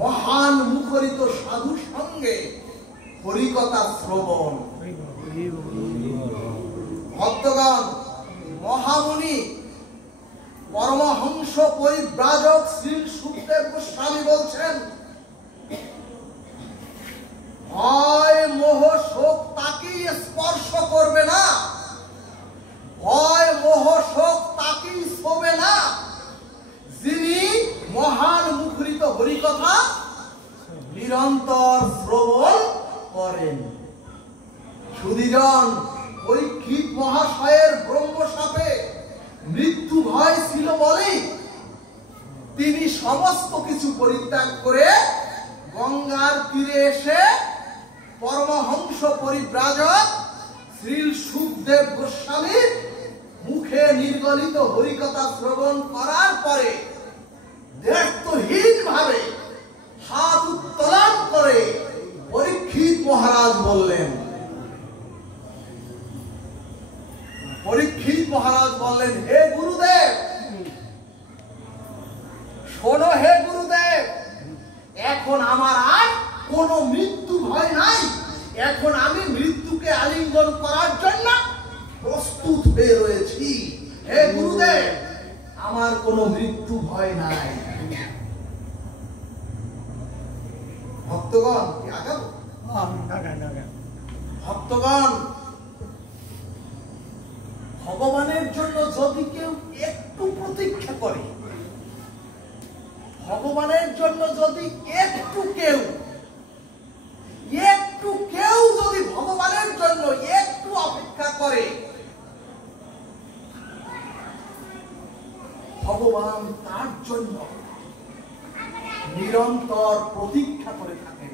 মহান মুখরিত সাধু সঙ্গে হরিকথা শ্রবণ। ভক্তগণ, মহামুনি পরমহংস পরিব্রাজক শ্রী সুখদেব গোস্বামী বলছেন, ভয় মোহ শোক তাকেই স্পর্শ করবে না, ভয় মোহ শোক তাকেই ছোবে না যিনি মহান মুখরিত হরিকথা নিরন্তর শ্রবণ করেন। সুধীজন, পরীক্ষিত মহাশয়ের ব্রহ্মশাপে মৃত্যু ভয় ছিল বলেই তিনি সমস্ত কিছু পরিত্যাগ করে গঙ্গার তীরে এসে পরমহংস পরিব্রাজক শ্রী সুখদেব গোস্বামীর মুখে নির্গলিত হরিকথা শ্রবণ করার পরে দ্ব্যর্থহীন ভাবে হাত উত্তোলন করে পরীক্ষিত মহারাজ বললেন, পরীক্ষিত মহারাজ বললেন, হে গুরুদেব, শোনো হে গুরুদেব, এখন আমার আর কোনো মৃত্যু ভয় নাই। এখন আমি মৃত্যুকে আলিঙ্গন করার জন্য প্রস্তুত হয়ে রয়েছি। হে গুরুদেব, আমার কোনো মৃত্যু ভয় নাই। ভক্তগণ, কি আগাবো? ভক্তগণ, ভগবানের জন্য যদি কেউ একটু প্রতীক্ষা করে, ভগবানের জন্য যদি একটু কেউ যদি ভগবানের জন্য একটু অপেক্ষা করে, ভগবান তার জন্য নিরন্তর প্রতীক্ষা করে থাকেন।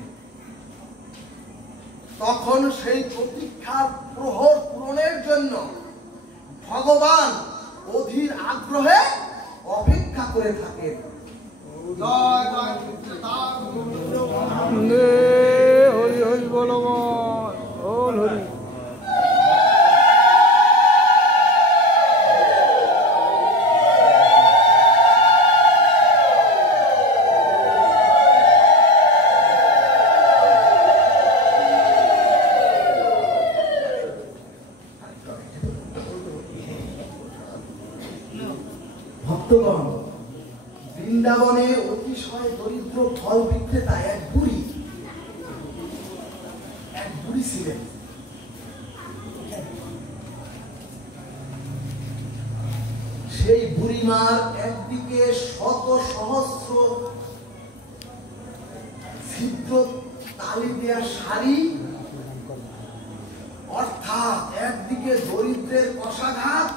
তখন সেই প্রতীক্ষার প্রহর পূরণের জন্য ভগবান অধীর আগ্রহে অপেক্ষা করে থাকেন। হরি হরি বলো, হরি। ভক্তগণ, বৃন্দাবনে অতিশয় দরিদ্র ফল বিক্রেতা এক বুড়ি ছিলেন। সেই বুড়িমার একদিকে শত সহস্র ছিদ্র তালি দেয়া শাড়ি, অর্থাৎ একদিকে দরিদ্রের কষাঘাত,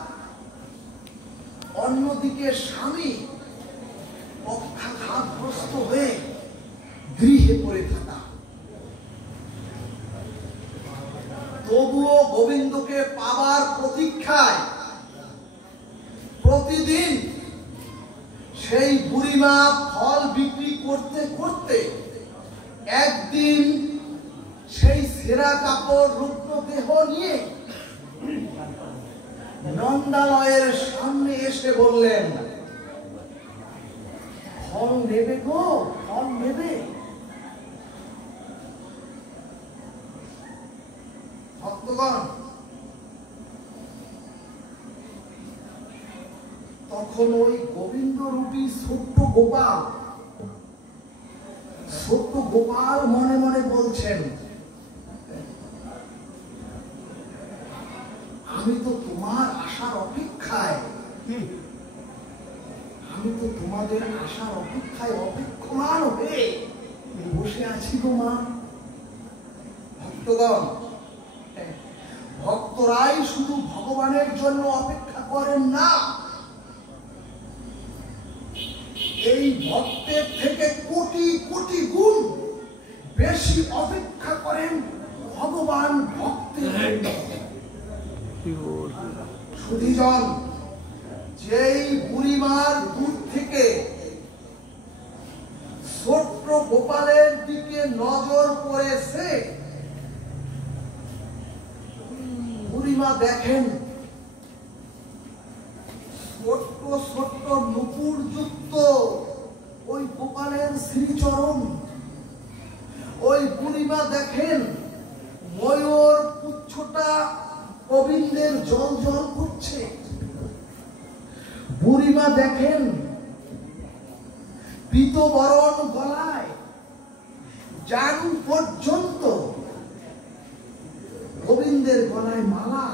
অন্যদিকে স্বামী পক্ষাঘাতগ্রস্ত হয়ে গৃহে পড়ে থাকা। তবুও গোবিন্দকে পাবার প্রতীক্ষায় প্রতিদিন সেই বুড়িমা ফল বিক্রি করতে করতে একদিন সেই ছেঁড়া কাপড় রুগ্ন দেহ নিয়ে নন্দালয়ের সামনে এসে বললেন, ফল নেবে গো, ফল নেবে। ভক্তগণ, তখন ওই গোবিন্দ রূপী ছোট্ট গোপাল মনে মনে বলছেন, আমি তো তোমার আশার অপেক্ষায়, আমি তো তোমাদের আশার অপেক্ষায় অপেক্ষমান। যাচ্ছি গো মা। ভক্তগণ, ভক্তরাই শুধু ভগবানের জন্য অপেক্ষা করেন না, এই ভক্তের থেকে কোটি কোটি গুণ বেশি অপেক্ষা করেন ভগবান ভক্তের। সুধীজন, যেই বুড়িমার দূর থেকে ছোট্ট গোপালের দিকে নজর পড়েছে, বুড়িমা দেখেন ছোট্ট ছোট্ট নুপুর যুক্ত ওই গোপালের শ্রীচরণ। ওই বুড়িমা দেখেন ময়ূর পুচ্ছটা গোবিন্দের জল জল করছে। বুড়িমা দেখেন পীতবরণ গলায় জানু পর্যন্ত গোবিন্দের গলায় মালা,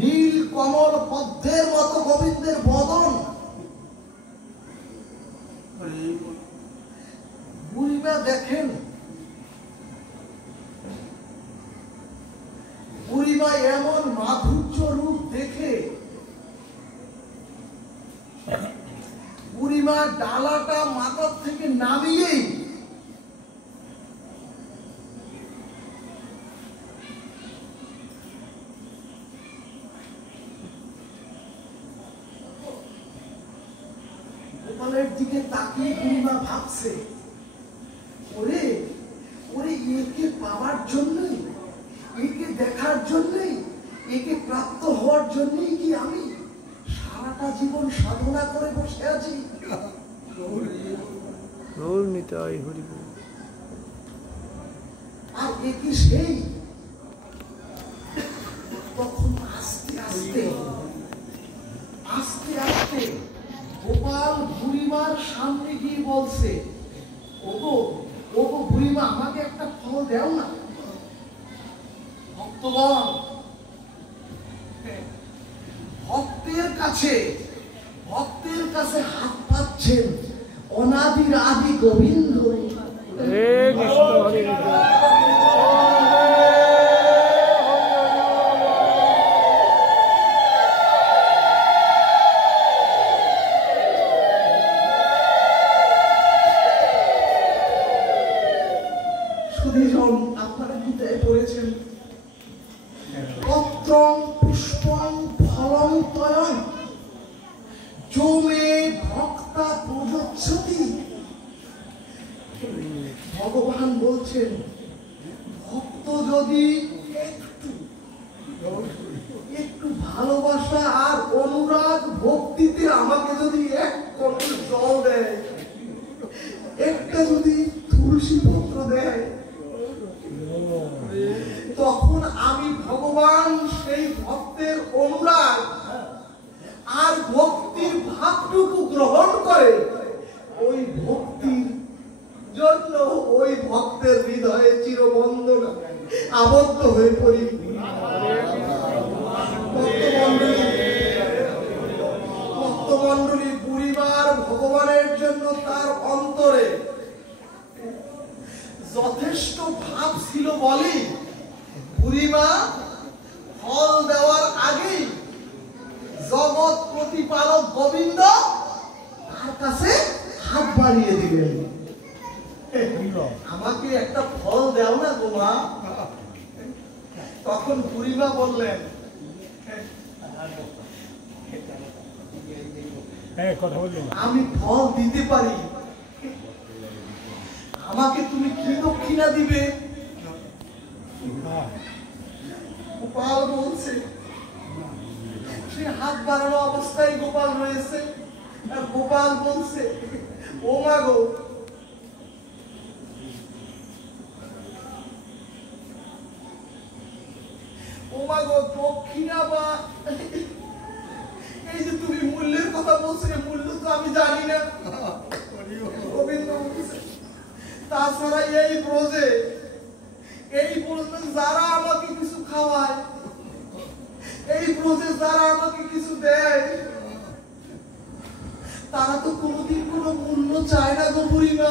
নীল কমল পদ্মের মতো গোবিন্দের বদন। বুড়িমা দেখেন, বুড়িমা এমন মাধুর্য রূপ দেখে বুড়িমা ডালাটা মাথার থেকে নামিয়েই গোপালের দিকে তাকিয়ে বুড়িমা ভাবছে, ওরে ওরে একে পাওয়ার জন্যই, একে দেখার জন্যই, একে প্রাপ্ত হওয়ার জন্যই কি আমি সারাটা জীবন সাধনা করে বসে আছি। আর একে সেই তখন আস্তে আস্তে আস্তে আস্তে গোপাল বুড়িমার সামনে গিয়ে বলছে, ওগো ওগো বুড়িমা, আমাকে একটা ফল দাও না। ভক্তগণ, ভক্তের কাছে হাত পাচ্ছেন অনাদির আদি গোবিন্দ। সুধীজন, আপনারা গীতায় পড়েছেন পত্রং পুষ্পং ফলং তয়ং যো মে ভক্তা প্রযচ্ছতি। ভগবান বলছেন, ভক্ত যদি একটু ভালোবাসা আর অনুরাগ ভক্তিতে আমাকে যদি এক কটল জল দেয়, একটা যদি তুলসী পত্র দেয়, তখন আমি ভগবান সেই ভক্তের অনুরাগ আর ভক্তির ভাবটুকু গ্রহণ করে ওই ভক্তির জন্য ওই ভক্তের হৃদয়ে চিরবন্ধন আবদ্ধ হয়ে পড়ি। ভক্তমণ্ডলী, বুড়িমার ভগবানের জন্য তার অন্তরে যথেষ্ট ভাব ছিল বলেই বুড়িমা ফল দেওয়ার আগেই জগৎ প্রতিপালক গোবিন্দ তার কাছে হাত বাড়িয়ে দিলেন, আমাকে একটা ফল দাও না গো মা। তখন বুড়িমা বললেন, আমি ফল দিতে পারি, আমাকে তুমি কি দক্ষিণা দিবে? গোপাল বলছে, সে হাত বাড়ানো অবস্থায় গোপাল রয়েছে, আর গোপাল বলছে, ও মা গো, ও মা গো, দক্ষিণা বা এই যে তুমি মূল্যের কথা বলছো, মূল্য তো আমি জানি না। গোবিন্দ বলছে, তাছাড়া এই ব্রজে যারা আমাকে কিছু খাওয়ায়, এই ব্রজে যারা আমাকে কিছু দেয়, তারা তো কোনোদিন কোনো মূল্য চায় না গো বুড়িমা।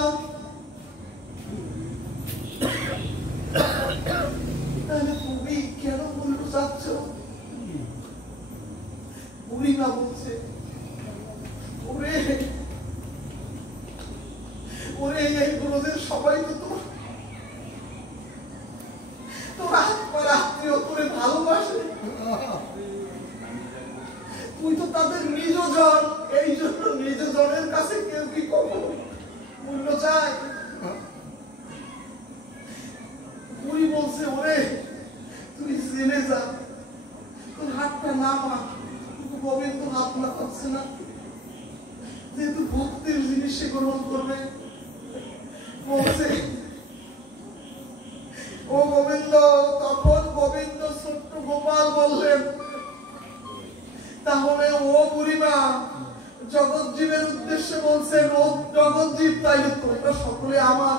তুই তো তাদের নিজ জন, এই জন্য নিজ জনের কাছে কেউ কি কখনো মূল্য চায়? বুড়ি বলছে, ওরে তুই জেনে যা, তোর হাতটা নামা। কিন্তু গোবিন্দ হাত না পাচ্ছে না, যেহেতু ভক্তির জিনিস সে গ্রহণ করবে। বলছে, ও গোবিন্দ। তখন গোবিন্দ ছোট্ট গোপাল বললেন, তাহলে ও বুড়িমা জগৎজীবের উদ্দেশ্যে বলছেন, ও জগৎজীব, তাইলে তোমরা সকলে আমার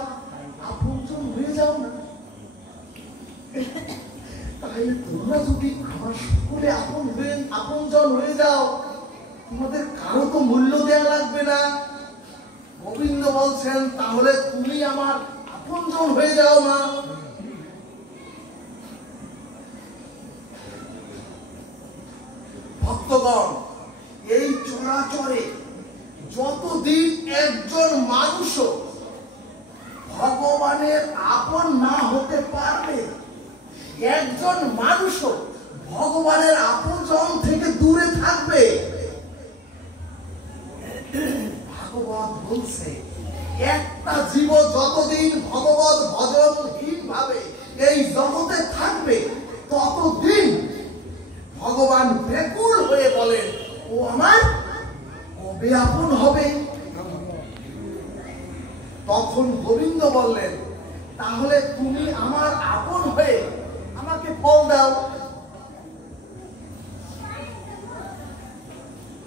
আপনজন হয়ে যাও না? তাহলে তোমরা যদি আমার সকলে আপনজন হয়ে যাও, তোমাদের কারো তো মূল্য দেয়া লাগবে না। গোবিন্দ বলছেন, তাহলে তুমি আমার আপনজন হয়ে যাও না। ভক্তগণ, এই চরাচরে যতদিন একজন মানুষও ভগবানের আপন না হতে পারবে, একজন মানুষও ভগবানের আপনজন থেকে দূরে থাকবে, ভাগবত বলছে একটা জীব যতদিন ভগবত ভজনহীন ভাবে এই জগতে থাকবে, ততদিন ভগবান ব্যাকুল হয়ে বলেন, ও আমার কবে আপন হবে? তখন গোবিন্দ বললেন, তাহলে তুমি আমার আপন হয়ে আমাকে ফল দাও।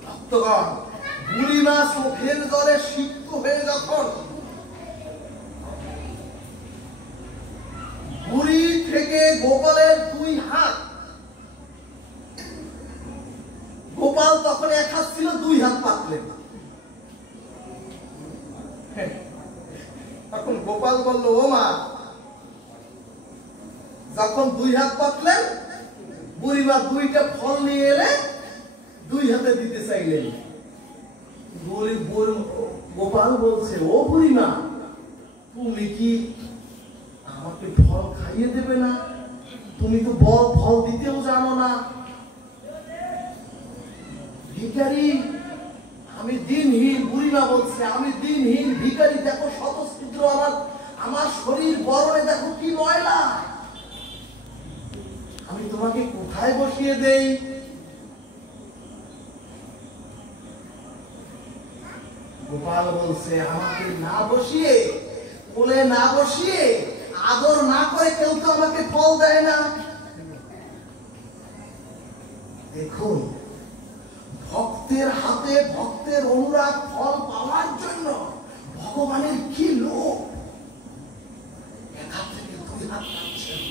ভক্তগণ, বুড়িমা চোখের জলে সিক্ত হয়ে যখন বুড়ি থেকে গোপালের 2 হাত, গোপাল তখন 1 হাত ছিল, 2 হাত পাতলেন। তখন গোপাল বলল, ও মা, যখন 2 হাত পাতলেন, বুড়িমা 2টা ফল নিয়ে এলে 2 হাতে দিতে চাইলেন। গোপাল বলছে, ও বুড়িমা, তুমি কি আমাকে ফল খাইয়ে দেবে না? তুমি তো ফল দিতেও জানো না। ভিখারি, আমি দিনহীন। বুড়িমা বলছে, আমি দিনহীন ভিখারি, দেখো শতছিদ্র আমার শরীর, বরণে দেখো কি ময়লা, আমি তোমাকে কোথায় বসিয়ে দেই? গোপাল বলছে, আমাকে না বসিয়ে, কোলে না বসিয়ে, আদর না করে কেউ তো আমাকে ফল দেয় না। দেখুন, ভক্তের হাতে ভক্তের অনুরাগ ফল পাওয়ার জন্য ভগবানের কি লোক। 1 হাত থেকে 2 হাত পাচ্ছেন।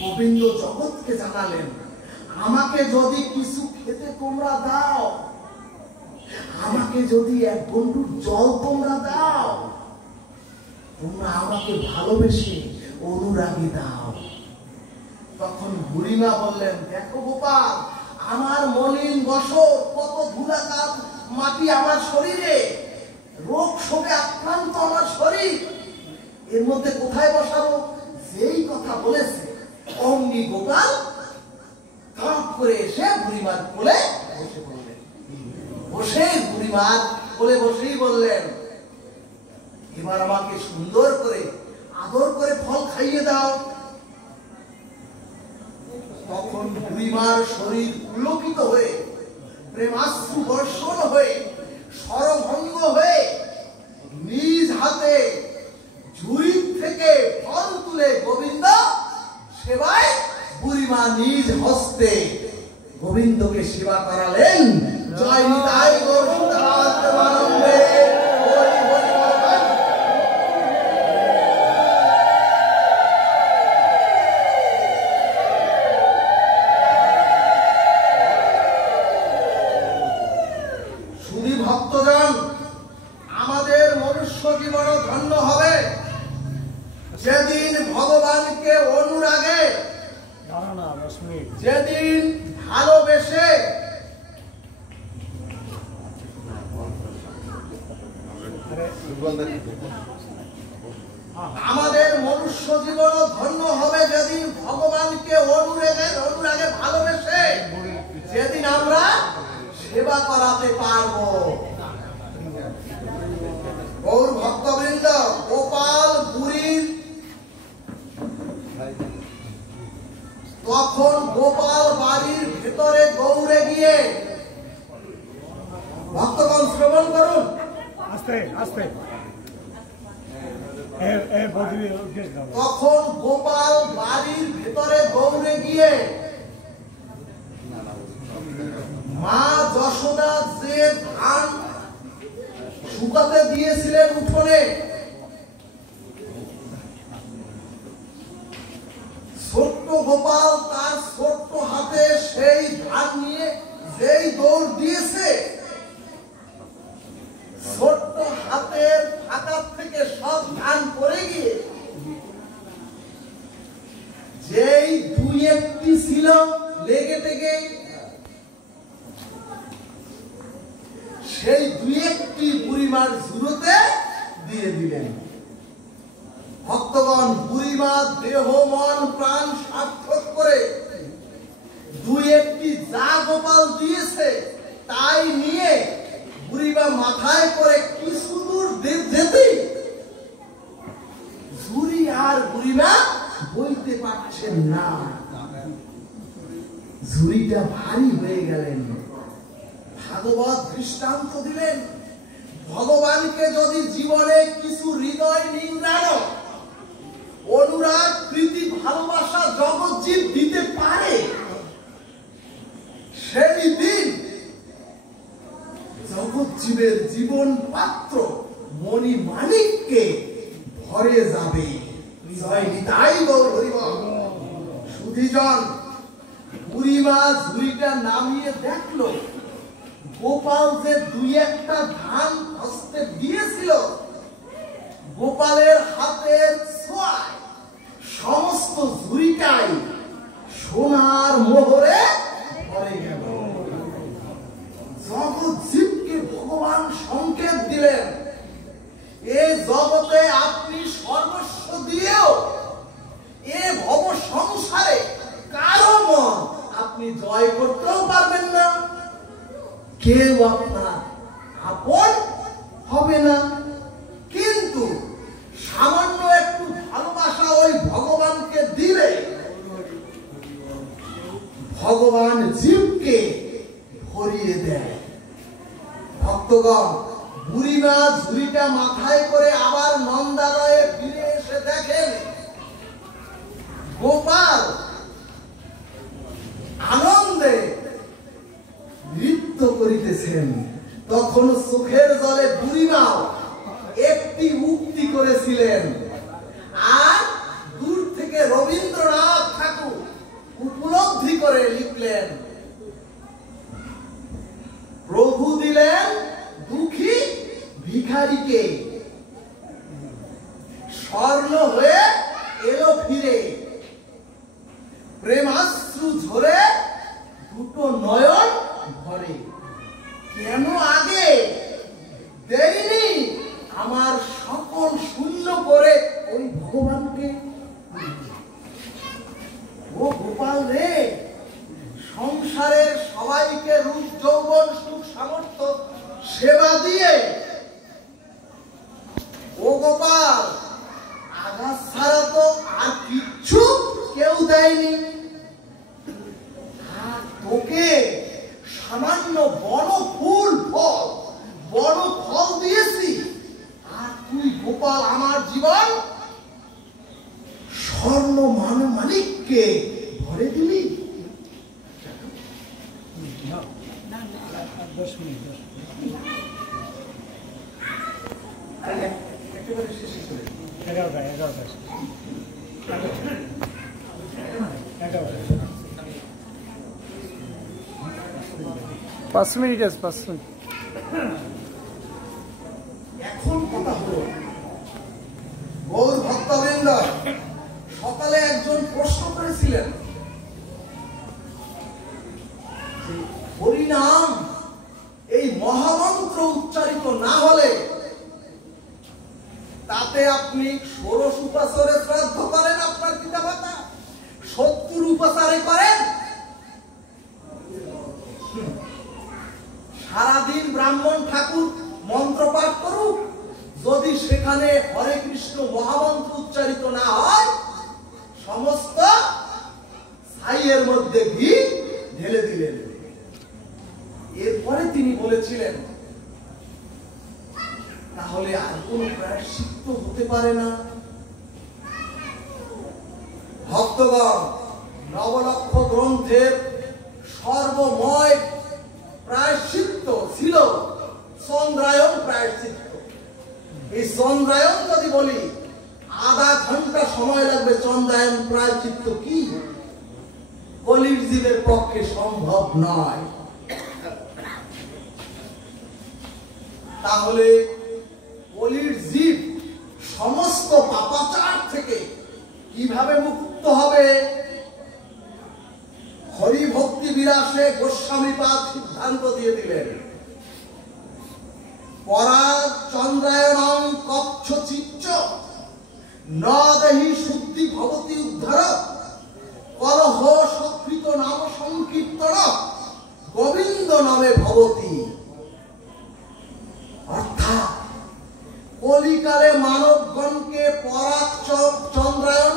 গোবিন্দ জগৎকে জানালেন, আমাকে যদি কিছু খেতে তোমরা দাও, আমাকে যদি 1 গণ্ডুর জল তোমরা দাও, তোমরা আমাকে ভালোবেসে অনুরাগী দাও। তখন বুড়িমা বললেন, দেখো গোপাল, আমার মলিন বসর, কত ধুলাকার মাটি আমার শরীরে, রোগ শোকে আক্রান্ত আমার শরীর, এর মধ্যে কোথায় বসাবো? যেই কথা বলেছে অমনি গোপাল ধপ করে এসে বুড়িমার কোলে বসে পড়লেন। বসে বুড়িমার কোলে বসেই বললেন, এবার আমাকে সুন্দর করে আদর করে ফল খাইয়ে দাও। তখন বুড়িমার শরীর পুলকিত হয়ে, প্রেমাশ্রু বর্ষণ হয়ে, সরভঙ্গ হয়ে, নিজ হাতে ঝুড়ি থেকে ফল তুলে গোবিন্দ সেবায় বুড়িমা নিজ হস্তে গোবিন্দকে সেবা করালেন। জয় নিতাই গৌর সুদাস প্রেমানন্দে। ভক্তজন, আমাদের মনুষ্য জীবন ধন্য হবে যেদিন ভগবানকে অনুরাগে, যেদিন ভালোবেসে, আমাদের মনুষ্য জীবন ধন্য হবে যেদিন ভগবানকে অনুরাগে ভালোবেসে, যেদিন আমরা সেবা করাতে পারবো। গৌর ভক্তবৃন্দ, গোপাল বুড়ির তখন গোপাল বাড়ির ভেতরে দৌড়ে গিয়ে, ভক্তগণ শ্রবণ করুন, আস্তে আস্তে। তখন গোপাল বাড়ির ভেতরে দৌড়ে গিয়ে মা যশোদা যে ধান শুকাতে দিয়েছিলেন উঠোনে, ছোট্ট গোপাল তার ছোট্ট হাতে সেই ধান নিয়ে যেই দৌড় দিয়েছে, ছোট্ট হাতের ফাঁকা থেকে সব ধান পড়ে গিয়ে যেই দুই একটি ছিল লেগে থেকে সেই দুই একটি বুড়িমার ঝুড়োতে দিয়ে দিলেন। ভক্তগণ, বুড়িমা দেহ মন প্রাণ সার্থক করে দুই একটি যা গোপাল দিয়েছে তাই নিয়ে বুড়িমা মাথায় করে কিছু দূর যেতে ঝুড়ি আর বুড়িমা বইতে পারছেন না, ঝুড়িটা ভারী হয়ে গেলেন। ভাগবত দৃষ্টান্ত দিলেন, ভগবানকে যদি জীবনে কিছু হৃদয় নিংড়ানো অনুরাগ প্রীতি ভালোবাসা জগৎজীব দিতে পারে, সেই দিন জগৎজীবের জীবন পাত্র মণি মানিককে ভরে যাবে। জয় নিতাই গৌর হরিবল। সুধীজন, বুড়িমা ঝুড়িটা নামিয়ে দেখলো গোপাল যে দুই একটা ধান হস্তে দিয়েছিল, গোপালের হাতের ছোঁয়ায় সমস্ত ঝুড়িটাই সোনার মোহরে ভরে গেল। জগৎজীবকে ভগবান সংকেত দিলেন, এই জগতে আপনি সর্বস্ব দিয়েও এ ভব সংসারে কারো মন আপনি জয় করতেও পারবেন না, কেউ আপনার আপন হবে না। কিন্তু সামান্য একটু ভালোবাসা ওই ভগবানকে দিলে ভগবান জীবকে ভরিয়ে দেয়। ভক্তগণ, বুড়িমা ঝুড়িটা মাথায় করে আবার নন্দালয়ে ফিরে এসে দেখেন গোপাল আনন্দে নৃত্য করিতেছেন। তখন চোখের জলে বুড়িমাও একটি উক্তি করেছিলেন, আর দূর থেকে রবীন্দ্রনাথ ঠাকুর উপলব্ধি করে লিখলেন, প্রভু দিলেন দুঃখী ভিখারিকে, স্বর্ণ হয়ে এলো ফিরে, প্রেমাশ্রু ঝরে দুটো নয়ন ভরে। কেন আগে দেয়নি আমার সকল শূন্য করে ওই ভগবানকে? ও গোপাল রে, সংসারের সবাইকে রূপ যৌবন সুখ সামর্থ্য সেবা দিয়ে ও গোপাল আঘাত ছাড়া তো আর কিচ্ছু কেউ দেয়নি, আর তোকে সামান্য বড় ফুল ফল বড় ফল দিয়েছি, আর তুই গোপাল আমার জীবন স্বর্ণ মানিককে ভরে দিলি। 10 মিনিট একেবারে শেষ করে 5 মিনিট আছে, 5 মিনিট। এখন কথা হলো, গৌর ভক্তবৃন্দ, সকালে একজন প্রশ্ন করেছিলেন, হরিনাম এই মহামন্ত্র উচ্চারিত না হলে তাতে আপনি ষোড়শ উপাচারে শ্রাদ্ধ করেন, আপনার পিতামাতা 70 উপাচারে করেন, ছাইয়ের মধ্যে ঘি ঢেলে দিলেন। এরপরে তিনি বলেছিলেন, তাহলে আর কোন প্রায়শ্চিত্ত হতে পারে না? ভক্তগণ, নবলক্ষ গ্রন্থের সর্বময় প্রায়শ্চিত্ত ছিল চন্দ্রায়ন প্রায়শ্চিত্ত। এই চন্দ্রায়ন যদি বলি, আধা ঘন্টা সময় লাগবে। চন্দ্রায়ন প্রায়শ্চিত্ত কি কলির জীবের পক্ষে সম্ভব নয়। তাহলে কলির জীব সমস্ত পাপাচার থেকে কিভাবে মুক্ত হবে? হরিভক্তি বিলাসে গোস্বামীপাদ সিদ্ধান্ত দিয়ে দিলেন, পরাগ চন্দ্রায়ণং কচ্ছ চিচ্চ ন দেহি শুদ্ধি ভবতি উদ্ধার কলহ সকৃত নাম সংকীর্তন গোবিন্দ নামে ভবতি। অর্থাৎ কলিকালে মানবগণকে পরাগ চন্দ্রায়ণ